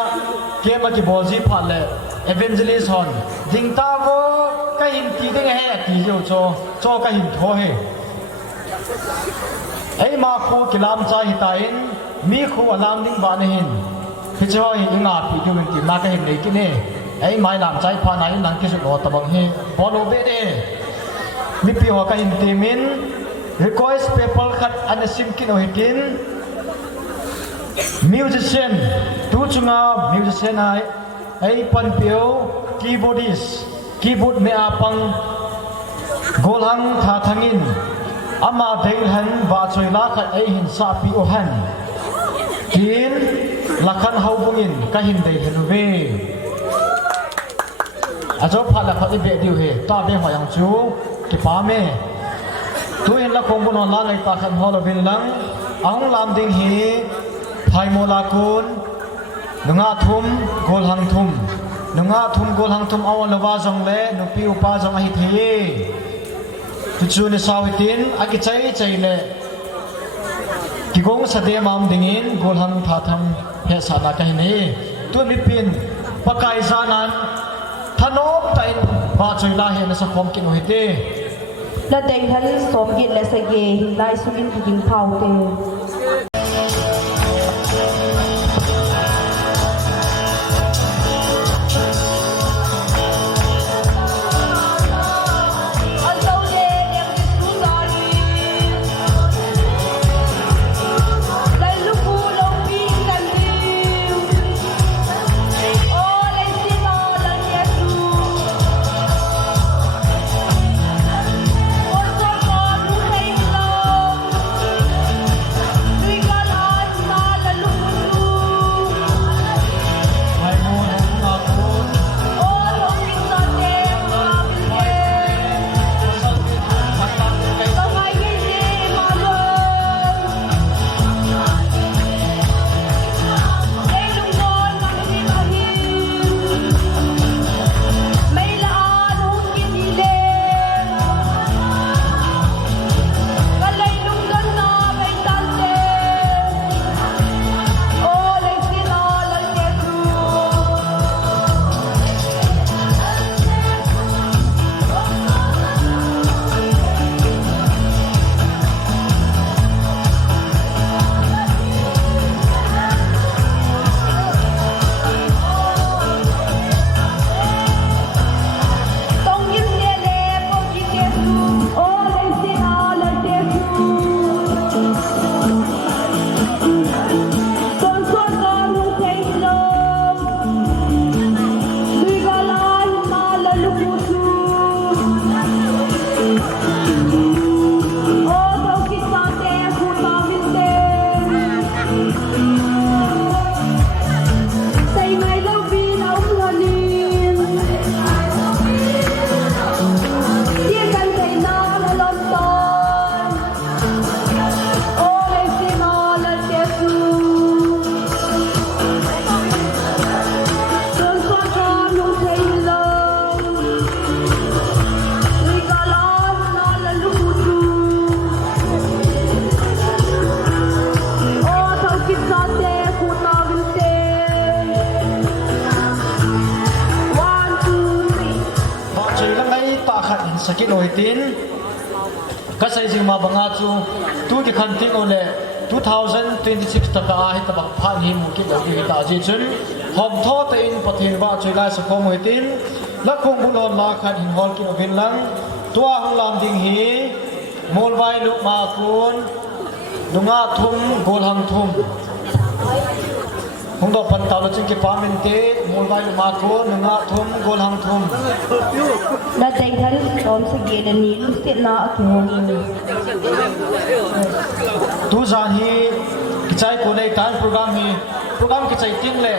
เกมที่บอลจีพันเลยเอเวนเจลิสฮอนดิงตาโวก็เห็นที่ได้ไงที่เจ้าโจก็เห็นท้อเฮไอ้มาคูกิลามใจตาเห็นมีคูอลามดิ้งบานเห็นพี่เจ้าเห็นงาปีดูเป็นที่มาก็เห็นเลยกินเองไอ้ไม้ลามใจพาไหนนั่งกินสุดโอตะบังเฮบอลโอเบเดมีพี่หัวก็เห็นเตมิน request people ขัดอันซิมกินโอเฮกินmusician ตูจุงา musicianไอ้ปันเปียว keyboardist keyboard เมียปังโกลังท่าทางินอามาเดลหันบาจอยลาขัดไอ้หินซาปีโอหันกินลักขันเฮาบุงินก็หินเดลหันเวอาจจะพาลักขัดไอ้เบดิวเฮตาเบหอยังจูกิปาเมตัวเองละคงบุญนอนไล่ตาขันฮอลวินลังอังลามดิงฮีไทยโมลาคูนนุงาทุมโกลหังทุมนุงาทุมโกลหังทุมเอาละวาจงเล่นุปิวปาจงอหิทีทุจูนิสาวิตินอากิใจเล่กิกงสเดมามดิงินโกลหังท่าทำเฮสานากันนี้ตัวมิปินปะกายซานันทนบไตบาจอยลาเฮนสักคมกินโอหิตีและเด็กท่านสมยินและเสกหินได้สุกินหินเผาเตสกิโลหิตินก็ใส่จิมาบังอาจูตัวที่คันทิ้งโอเล่2026ตะกาให้ตะบักพานหิมุกิโลหิตาจีจุนหอมทอดอินปะเทนว่าจุยไลสกอมหิตินและคงบุญนลาคันหินฮอลกิโลวินลังตัวหงลามดิงฮีโมลไวลุมาคูนดุงาทุมโกลหังทุมหงดอกพันตาลจิงกิปามินเตโมลไวลุมาคูนดุงาทุมโกลหังทุมและเด็กท่านสมสกีดันนี้ลุสินาอักโมตูจานฮีกิจกูในการโปรแกรมกิจติ้งเล่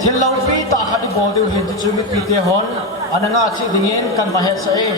ที่เราปีตาขัดบอดูเห็นที่จุดปีเตหอนอันนั้นอาชีพดิ่งกันมาเฮ็ดเสีย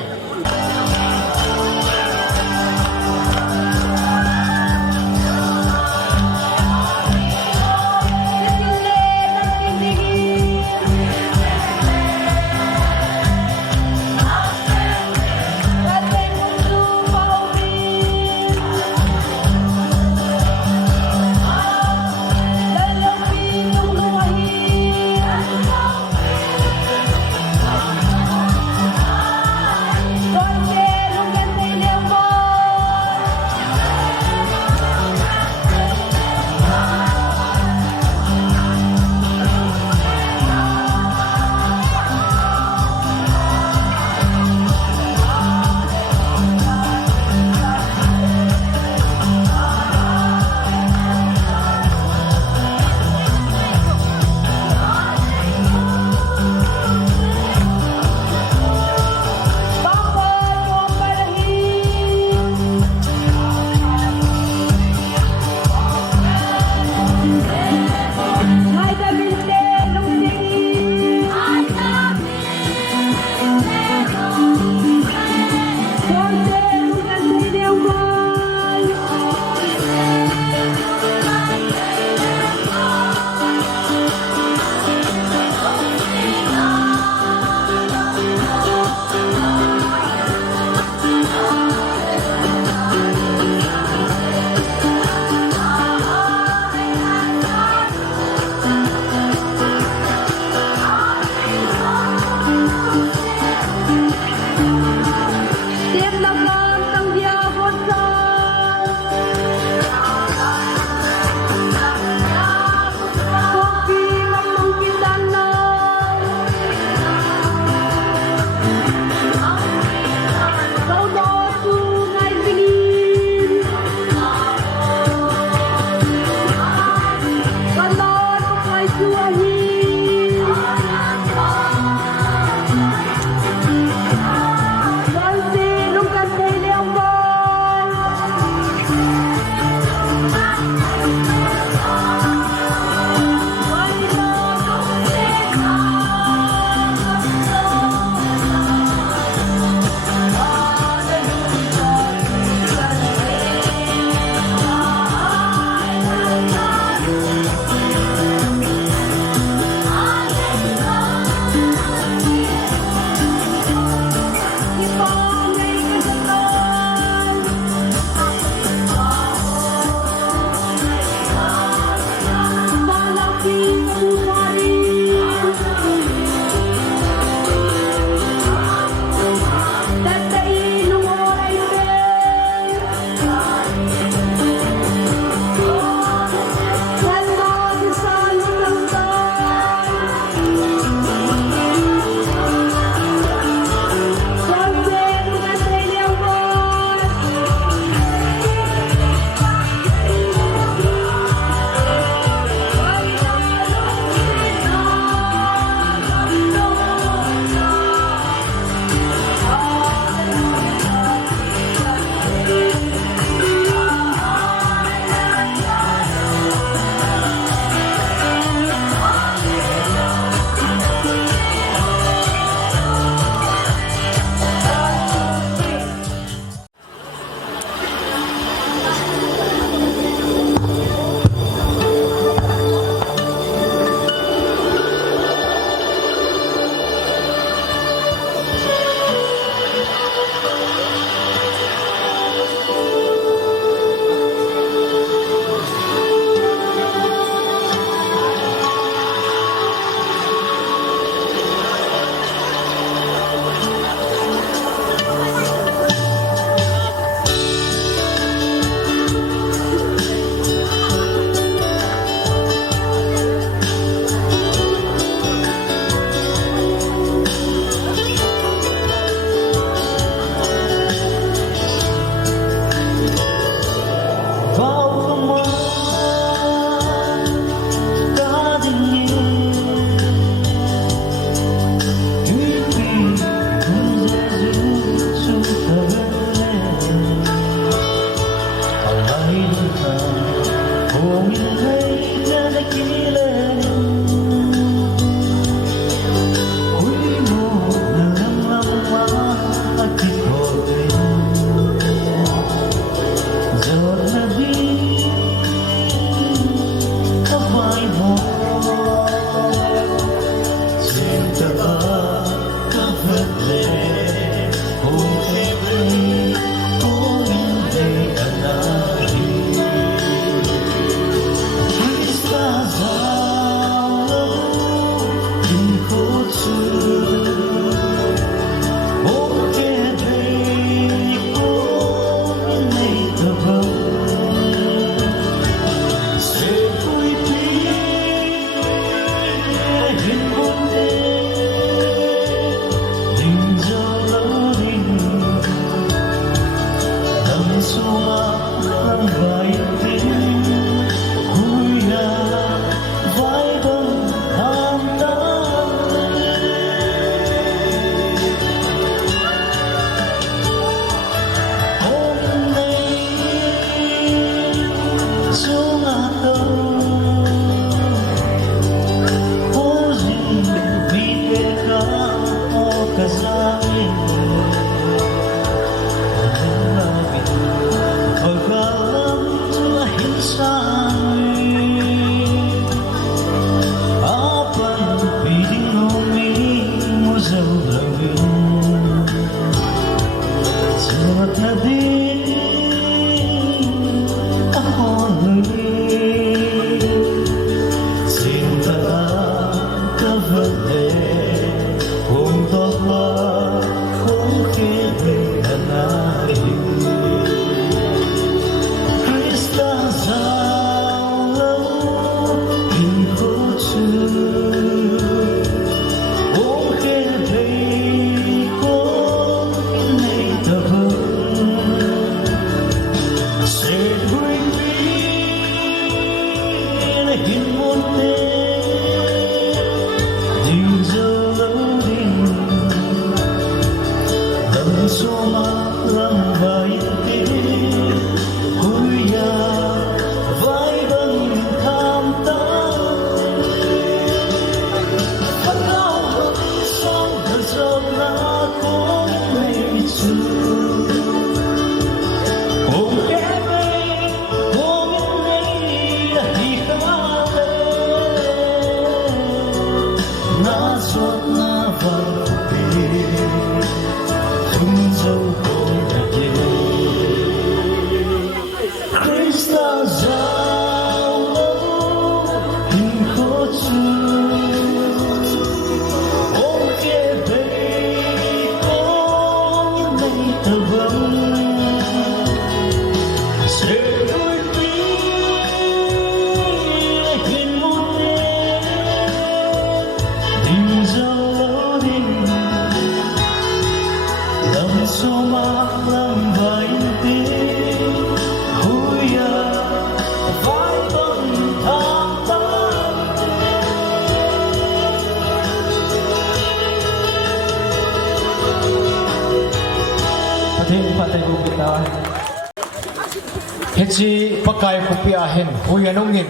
Heci pakai kopi ahen hui anongin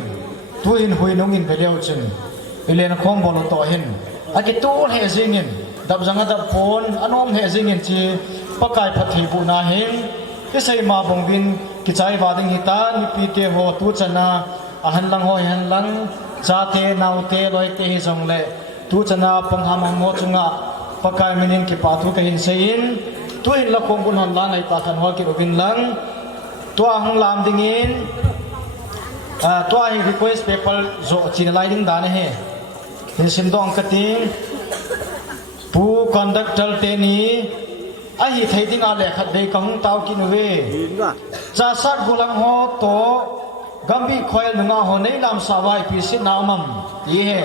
tuin hui nongin veleu chen ilen khom bolo to hen aki tul he zingin dab janga dab pon anom he zingin chi pakai phathi bu na hen ke sai ma bongwin ki chai wading hita ni pi te ho tu chana ahan lang ho han lang cha te nau te loi te hi jong le tu chana pangham mo chunga pakai minin ki pathu ka hin sein tuin la khom bun han la nai pa khan ho ki robin lang tua hong lam dingin tua hi request paper zo chin lai ding dan he hin sim dong kating pu conductor te ni a hi thei ding a le khat dei ka hung taw kin we cha sat gulang ho to gambi khoil nunga ho nei lam sawai pi sit na mam ti he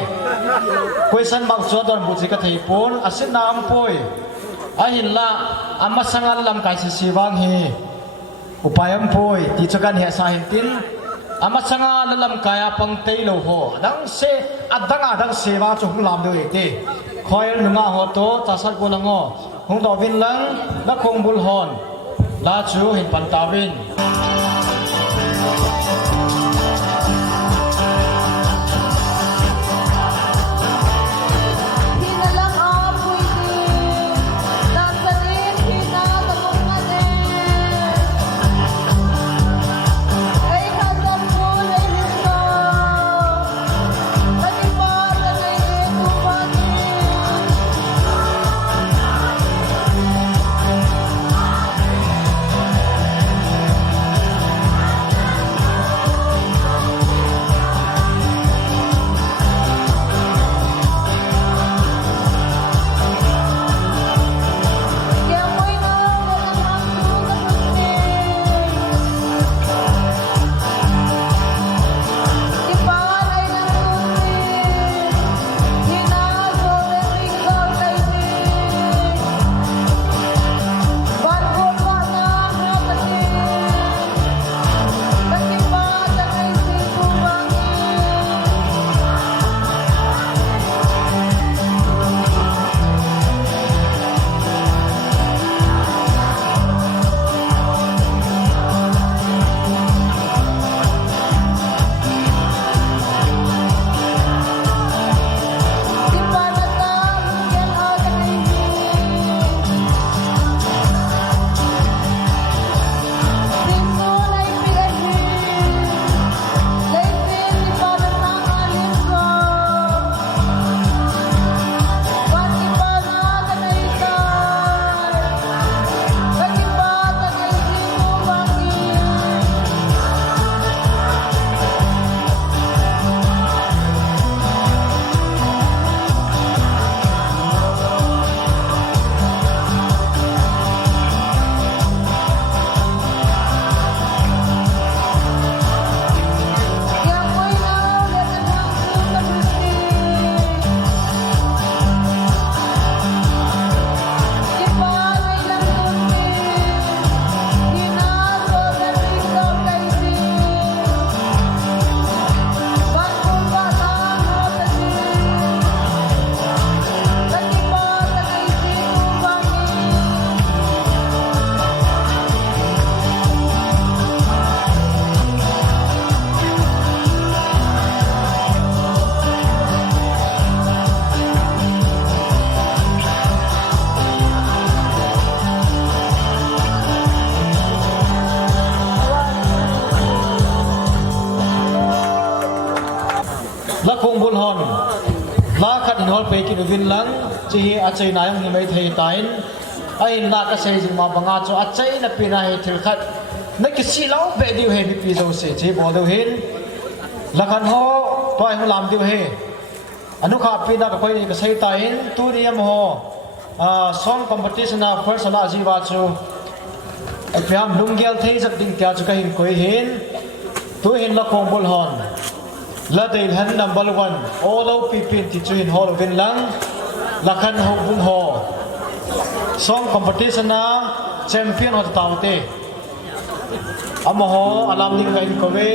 question mark cho don bu chi ka thei pon a sit na am poi a hin la amma sangal lam kai si wang he upayam poi ti chakan he sa hin tin ama sanga lalam kaya pang tei lo ho dang se adanga dang sewa chu hung lam de te khoil nunga ho to tasat bolango hung do win lang na khong bul hon la chu hin pan tawin pe ki vin lang chi a chei na yang ni mai thei tain ai na ka sei jing ma banga chu a chei na pi na he thil khat na ki si lau be diu he mi pi zo se chi bo do hin la kan ho toy hu lam diu he anu kha pi na ka koi ni ka sei tain tu ri am ho song competition na first na ji wa chu Apiam lunggel thei zat ding kya chu ka hin koi hin tu hin la kong bol hon la dei han number 1 all out pipin ti chu hin hol vin lang la khan ho bung ho song competition na champion ho taw te amo ho alam ding ka hin ko ve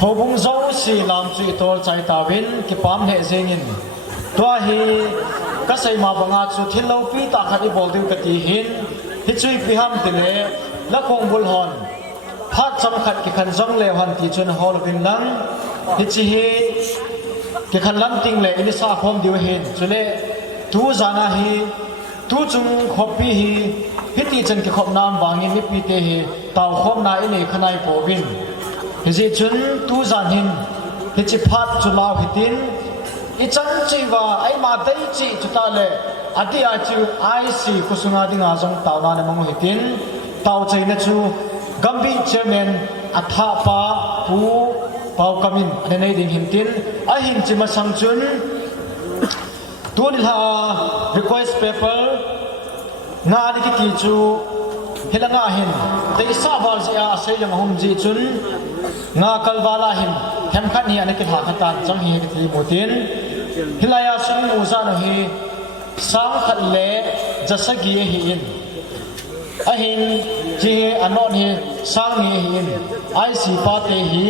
hobung zo si lam chui tol chai ta win ki pam he zengin to hi ka sai ma banga chu thilo pi ta khati bol du ka ti hin hi chui pi ham te le la kong bul hon phat cham khat ki khan jong le han ti chun hol win lang hi chi hi ki khan lam ting le ini sa khom diu hin chule tu jana hi tu chung khopi hi hi ti chen ki khop nam bangin ni pi te hi เต่าคมนายนี่ขนายโปวินฮิจิจุนตูจานหินฮิจิพัดจุลาวฮิตินอิจันจีว่าไอมาได้จีจุตาเลอดีอาจูไอซีกุสุงาดิงาจงเต่านานมังฮิตินเต่าใจนัจูกัมบีเชเมนอัฐาปาปูเป่ากามินในดิ่งหินตินไอหินจิมาสังจุนตัวนี้ละ request paper งานที่กี่จูเฮลังอาหินแต่อิสาบาลเสียอาศัยยังหุ่มจีจุนงาคัลบาลาหินแถมขันนี้อันนี้กิจหาขันตันจังฮีกิทีมุตินฮิลายาสุนมูซานุฮีสังขัดเละจะสกีหินอาหินจีอันนนฮีสังฮีหินไอซีปาเตฮี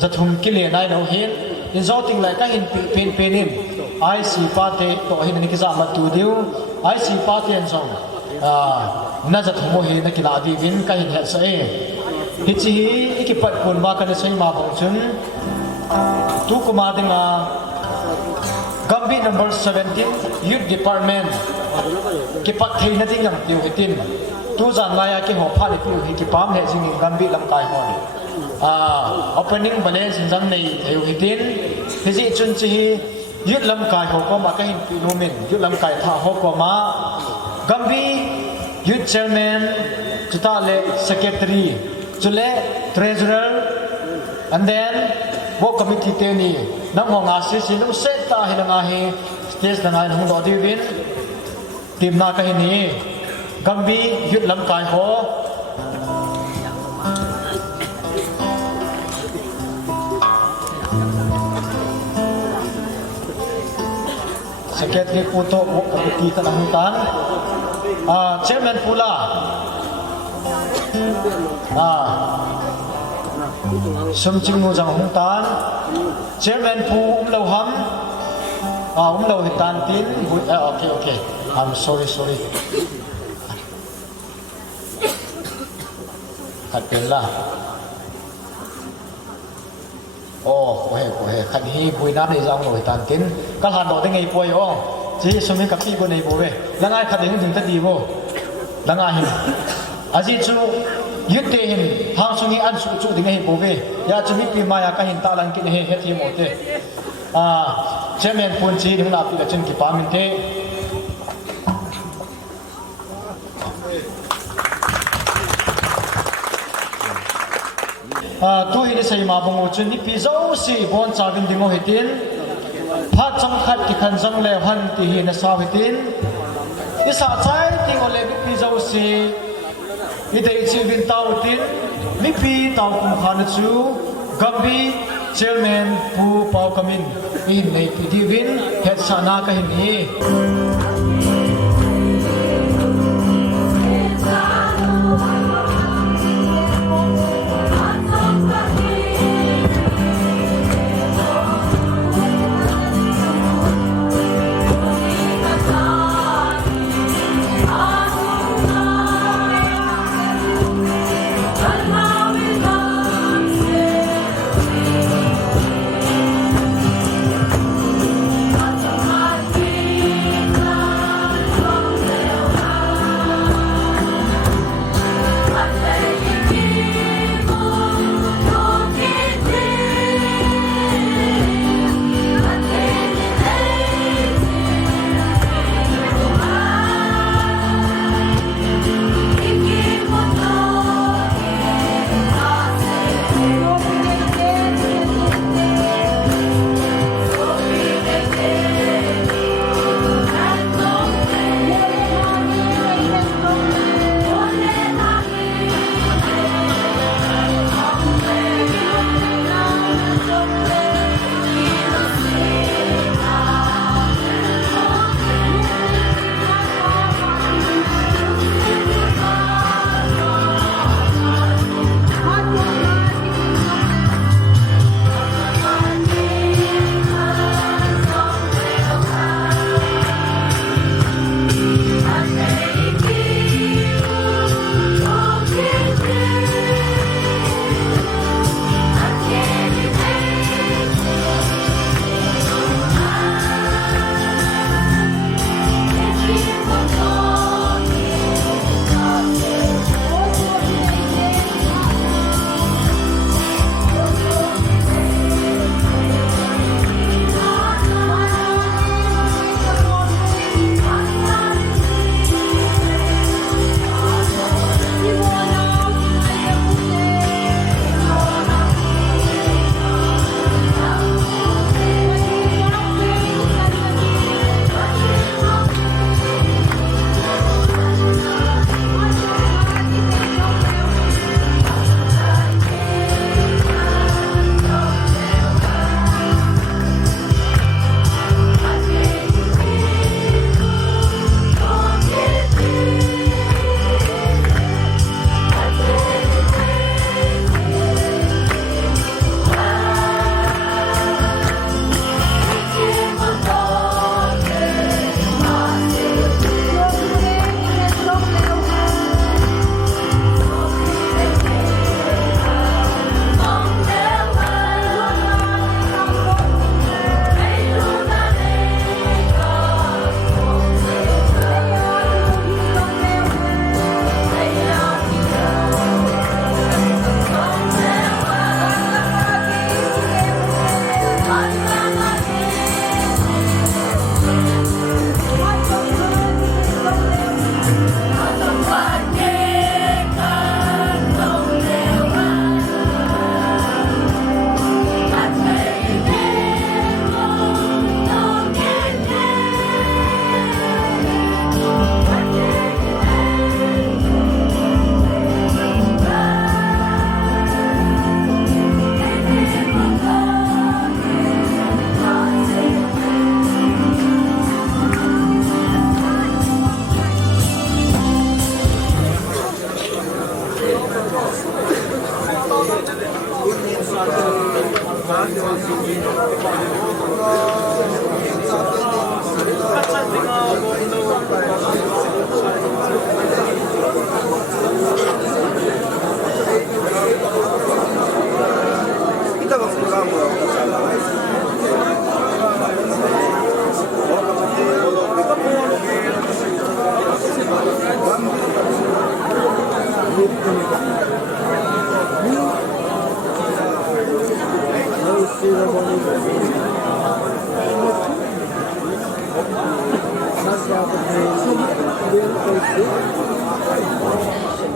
จะทุ่มกิเลนายเราหินอินโซติงไลก็หินเป็นนิมไอซีปาเตตัวหินนี่กิจมาตูดิวไอซีปาเตนซองน่าจะทุ่มหินนักกีฬาดีวินก็หินเห็ดเสียฮิจิฮีอีกปัดคนมากันในใช้มาของฉันทุกมาดึงกัมบี number 17 youth department กิปัดเทนดิ้งยังติวหิตินทุจานลายกิหอบผ้าในติวหิกิปามเหตุสิ่งกัมบีลำกายหอนopening บันเลนสินจังในติวหิตินฮิจิจุนจีฮียุดลำกายหอกมาก็เห็นปีโนมินยุดลำกายท่าหอกมากัมบียุด chairman จุตาเล secretary จุเล treasurer and then บก committee เตนีน้ำหัวงาศิสิลุเซตาเฮลังอาเฮ stage ลังอาหงดอดีวินทีมนาคาเฮนีกัมบียุดลำกายหอsecretary ปูโตบก committee ตะนังตันchairman ปูลาสมจริงมูจังหงตานเชฟแมนผู้เราหำเราหิตานตินโอเค I'm sorry ขัดเป็นละโอ้โหขัดฮีบุยน้ำในจังเราหิตานตินก็หันดอกได้ไงป่วยอ๋อจีสมิกับพี่คนในบัวเว้แล้วไงขัดเองถึงจะดีบ่แล้วไงหินอาจีจูยุติหินทางสุนีอันสุจุดิ่งให้โบเวอยากจะมีปีมายากันหินตาลังกินให้เฮทีโมเตเชมเมนพูนจีดิ่งนับปีละเช่นกิปามินเตตัวหินใส่มาบงโอจุนนี่ปีเจ้าสิบอนจากินดิ่งโอเฮตินพัดจังขัดที่ขันจังเลหันที่หินสาวเฮตินอิสระใจที่โอเลบิปีเจ้าสิมีแต่ชีวิตเต่าตินมีปีเต่าคุมขานจูกัมบีเชลแมนผู้เป่ากามินอินในปีที่วินเฮดสานากันนี้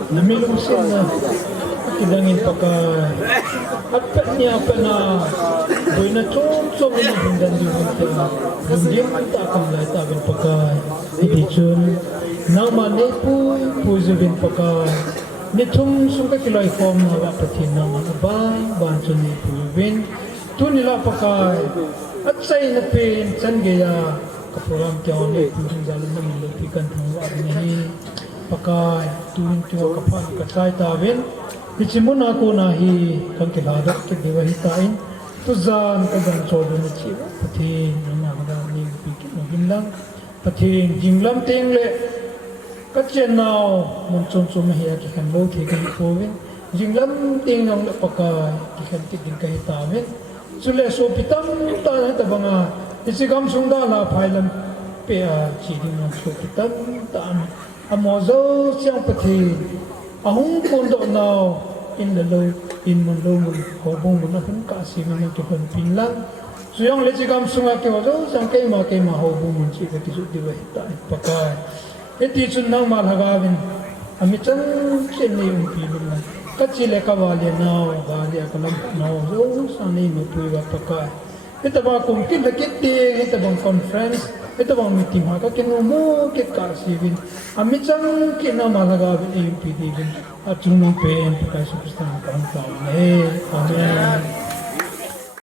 Namilusin na kinangin pagka at niya pa na boy na chom na hindan di kita dundiang kita akan lai tabin pagka idijun nang mane pu zubin pagka nitum sungka kilai form hawa patin nang ban chun ni pu zubin tu nila pagka at say na pin chan gaya kapuram kya ne pu jalan na milapikan hawa ni pakai tuin tua kapan kasai tawin ichimun aku nahi kan kelada ke dewahitain tuzan kagan chodu ni chiwa pathin nama ada ni bikin nogimlang pathin jinglam tengle kachen nau monchon chum hiya ki kan lo the ki povin jinglam ting nang pakai ki kan tin kai tawin sule so pitam ta ta banga ichigam sungda la phailam pe a chiding nang so pitam ta amozo siang pati ahung kondo now in the low in mundo mun hobong mun kan kasi man ke pan pinlang so yang lechigam sunga ke ozo sang ke ma hobong mun chi ke tisu diwa ta pakai eti chun nang mal hagawin ami chan chen ni um pilung na kachile ka wale now wale akalam now zo sani mu tuiwa pakai ita ba kum kin lekete ita bang conference ito bang meeting ha ka kinumo ke kasivin ami chang kinamalaga bin impidin at sunong pen pa sa Kristiyano ka ang tao. Amen.